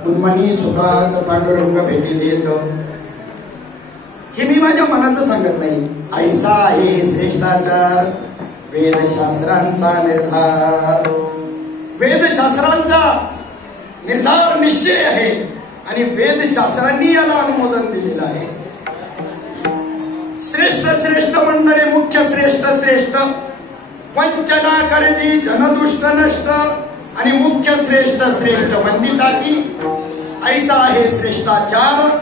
उन्मनी सुखात पांडुरंग भेटी देत. हे मी माझ्या मनाचं सांगत नाही. ऐसा आहे श्रेष्ठाचार वेदशास्त्रांचा निर्धार. वेदशास्त्रांचा निर्धार निश्चय आहे आणि वेदशास्त्रांनी याला अनुमोदन दिलेलं आहे. श्रेष्ठ श्रेष्ठ मंडळी मुख्य श्रेष्ठ श्रेष्ठ वंचना करती जनदुष्ट नष्ट आणि मुख्य श्रेष्ठ श्रेष्ठ वंदिताती. ऐसा आहे श्रेष्ठाचार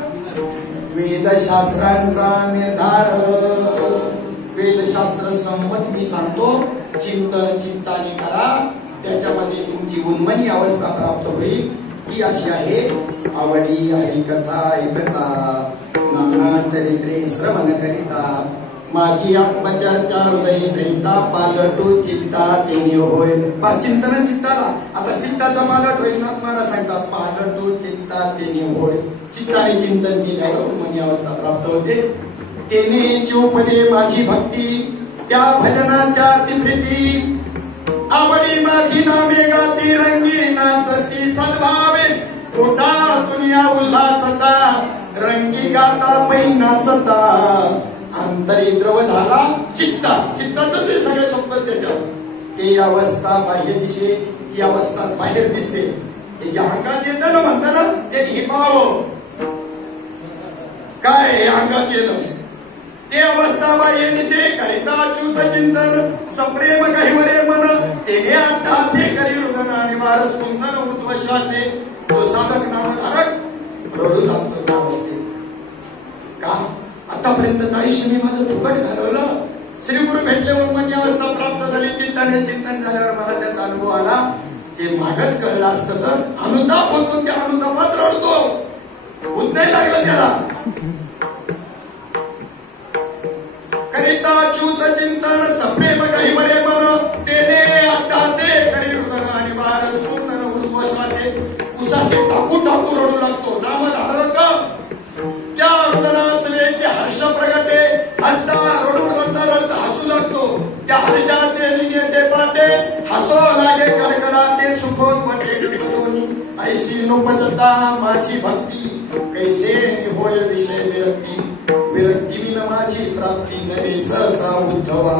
वेदशास्त्रांचा निर्धार. वेदशास्त्र संमत मी सांगतो. चिंतन चित्ताने करा. त्याच्यामध्ये तुमची उन्मनी अवस्था प्राप्त होईल. ही अशी आहे. आवडी हरिकथा ऐकता नाना चरित्रे श्रवण करिता माझी आत्मचर्चा हृदय धरिता पालटू चित्ता तेने होय. चिंतन चित्ताला आता चित्ताचा पालट होईल. नाथ महाराज सांगतात पालटू चित्ता तेने होय. चित्ताने चिंतन केल्यावर उन्मनी अवस्था प्राप्त होते. तेने चोपदे माझी भक्ती त्या भजनाच्या तीव्रती. आवडी माझी नामे गाती रंगी नाचती सद्भावे. कोटा दुनिया उल्हासता रंगी गाता पै नाचता. अंतरी द्रव झाला चित्ता. चित्ताचं जे सगळे शब्द त्याच्यात ते अवस्था बाह्य दिसे. ही अवस्था बाहेर दिसते. हे जे अंगात येतं ना म्हणताना ते हिमाव काय अंगात येणं ते अवस्था बाह्य दिसे करिता अच्युत चिंतन सप्रेम काही मरे मन तेने अट्टासे करी रुदन आणि वारस कुंदन ऊर्ध्व श्वासे तो साधक नामधारक रडू लागतो त्या अवस्थेत. का आतापर्यंतचं आयुष्य मी माझं फुकट घालवलं. श्री गुरु भेटले म्हणून अवस्था प्राप्त झाली. चिंतन झाल्यावर मला त्याचा अनुभव आला. ते मागच कळलं असतं तर अनुताप होतो त्या अनुतापात रडतो. होत नाही लागलं त्याला. करिता अच्युत चिंतन सप्रेम काही मरे मन तेने अट्टासे करी रुदन आणि वारस कुंदन ऊर्ध्व श्वासे उसाचे टाकू टाकू रडू लागतो. नामधारक त्या रुदनासवेचे हर्ष प्रगटे हसता रडू रडता रडता हसू लागतो. त्या हर्षाचे निनेटे पाटे हसो लागे कडकडाटे सुखोत पटे ऐशी नुपतता माझी भक्ती कैसे होय विषय विरक्ती विरक्ती विन माझी प्राप्ती नवे सहसा उद्धवा.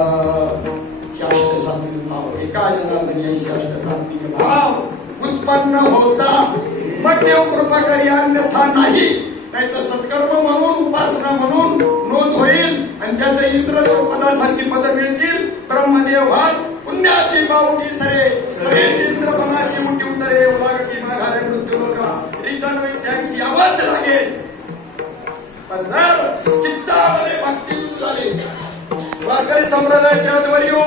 ही अष्टसात्विक भाव एका जनार्दनी ऐशी अष्टसात्विक भाव उत्पन्न होता मग देव कृपा करी अन्यथा नाही. नाहीतर सत्कर्म म्हणून उपासना म्हणून नोंद होईल आणि त्याचं इंद्रदेव पदासारखी पद मिळतील. ब्रह्मदेव भाग पुण्याची बावटी सरे सरेची इंद्रपदाची उठी उतरे उलागती माघारे मृत्यू लोका रिटर्न वैद्यांशी आवाज लागेल. पण जर चित्तामध्ये भक्ती झाली वारकरी संप्रदायाच्या आध्वर्यो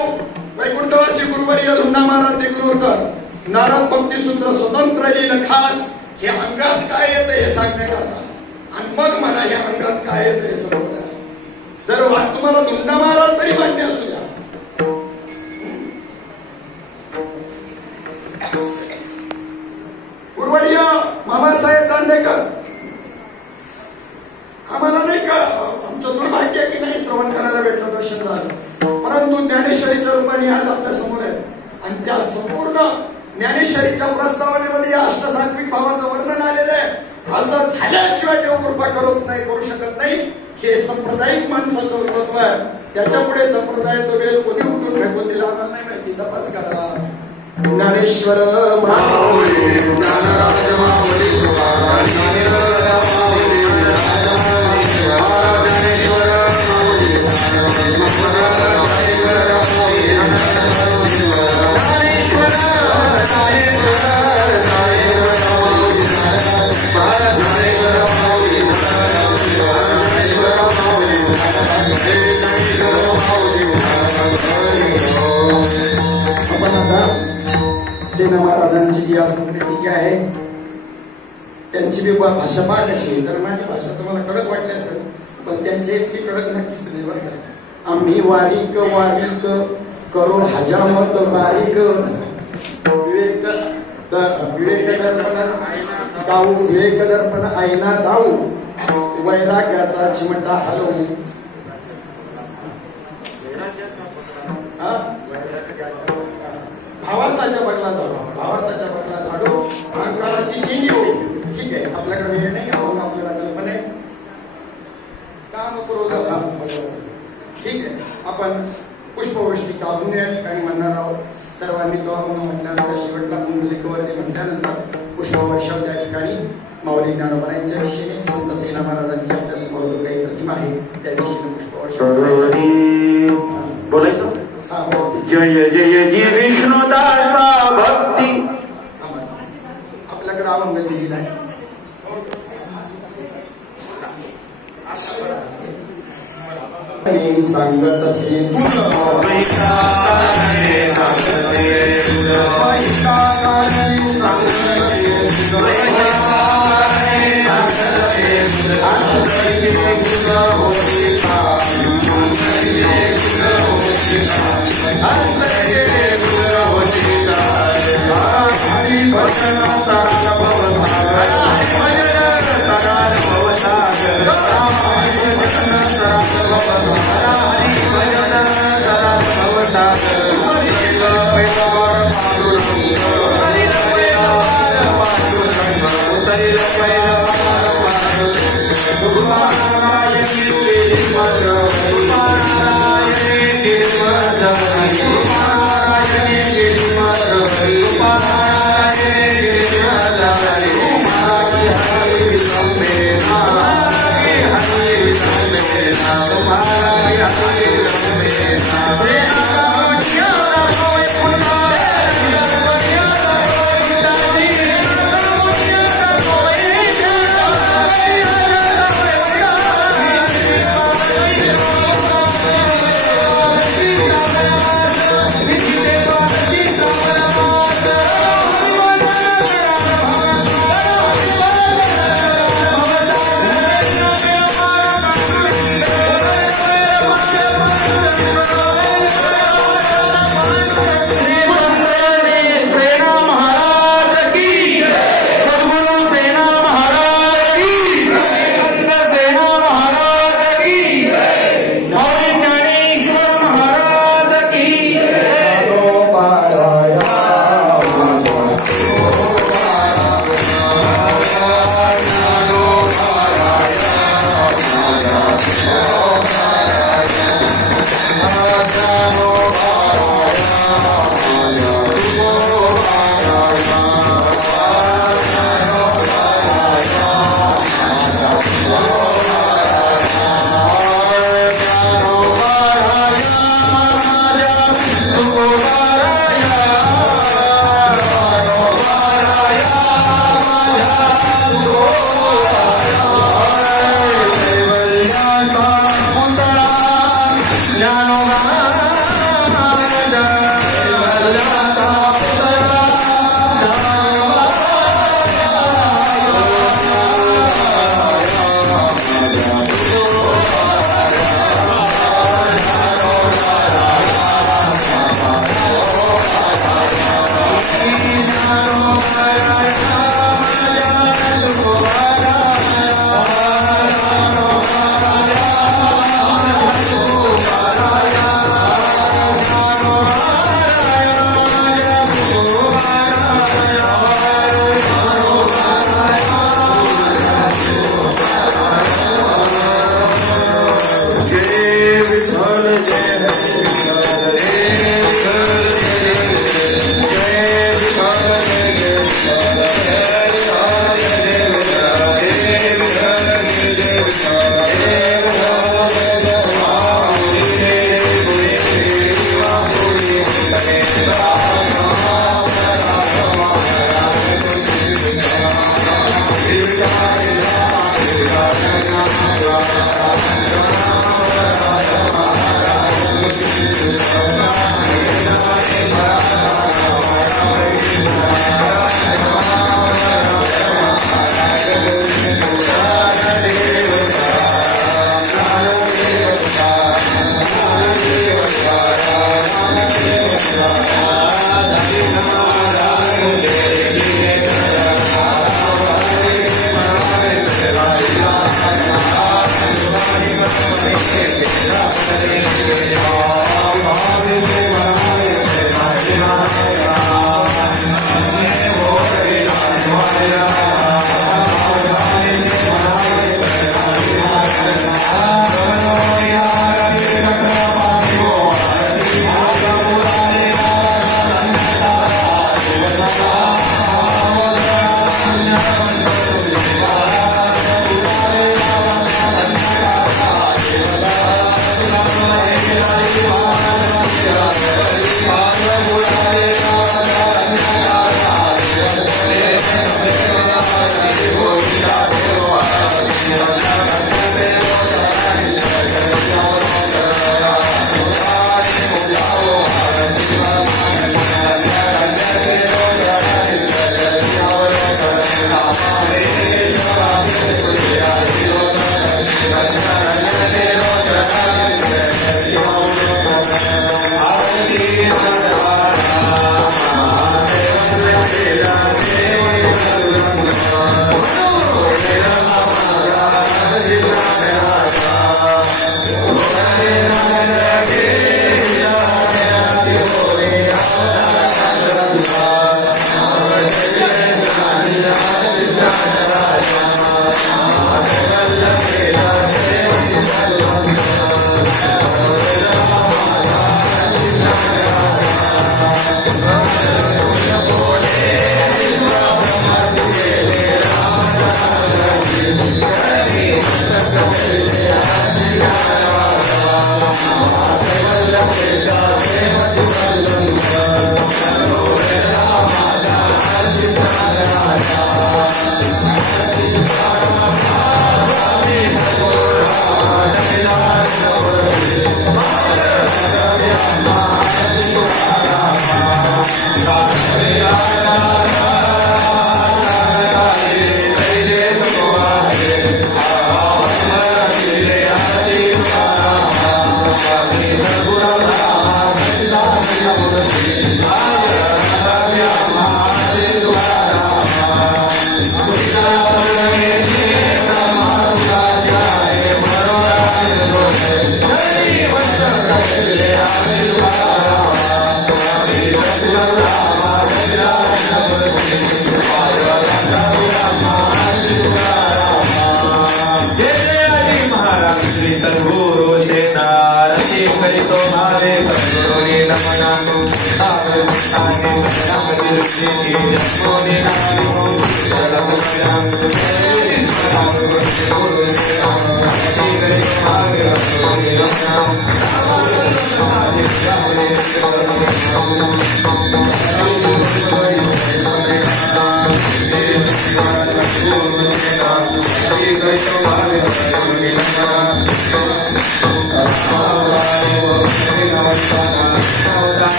वैकुंठवासी गुरुवर्य धुंडा महाराज देगलूरकर नारद भक्ती सूत्र स्वतंत्र लिहिलं खास. हे अंगात काय येतं हे सांगण्याकरता आणि मग मला या अंगात काय येतं हे समजलं. जर तुम्हाला धुंडा महाराज तरी मान्य असू द्या. गुरुवर्य मामासाहेब दांडेकर आम्हाला नाही का आमचं दुर्भाग्य की नाही श्रवण करायला भेटलं दर्शन झालं. परंतु ज्ञानेश्वरीच्या रूपाने आज आपल्या समोर आहे आणि त्या संपूर्ण ज्ञानेश्वरीच्या प्रस्तावनेमध्ये या अष्टसात्विक भावाचं वर्णन आलेलं आहे. असं झाल्याशिवाय देव कृपा करू शकत नाही. हे सांप्रदायिक माणसाचं तत्व आहे. त्याच्या पुढे संप्रदाय तो वेळ कोणी उठून फेकून दिला आम्हाला नाही माहिती. तपास करा. ज्ञानेश्वर सेना महाराजांची जी आत्मकृती आहे त्यांची बी भाषा पाहिल्याशिवाय तर माझी भाषा तुम्हाला कडक वाटली असेल पण त्यांची इतकी कडक नक्कीच नाही बरं का. आम्ही वारीक वारीक करो हजामत बारीक विवेक दर्पण गाऊ विवेक दर्पण आईना धाऊ वैराग्याचा चिमटा हलवू. भावार्थाच्या बदलात धाडो अहंकाराची शिंगी हो. ठीक आहे आपल्याकडे वेळ नाही अभंग आपल्याला कल्पना आहे. काम क्रोध काम ठीक आहे. आपण पुष्पवृष्टीचा अभंग या ठिकाणी म्हणणार आहोत. सर्वांनी तो अभंग म्हटल्यानंतर शेवटला कुंडलिकवरती म्हटल्यानंतर पुष्पवर्षाव त्या ठिकाणी माऊली ज्ञानोबरायांच्या दिशेने संत सेना महाराजांची आपल्या समोर जो काही प्रतिमा आहे त्या दिशेने पुष्पवर्षाव बोलायचं. जय जय जी विष्णुदासा भक्ती. आपल्याकडे अभंग दिलेला आहे. सांगत असे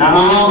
Namo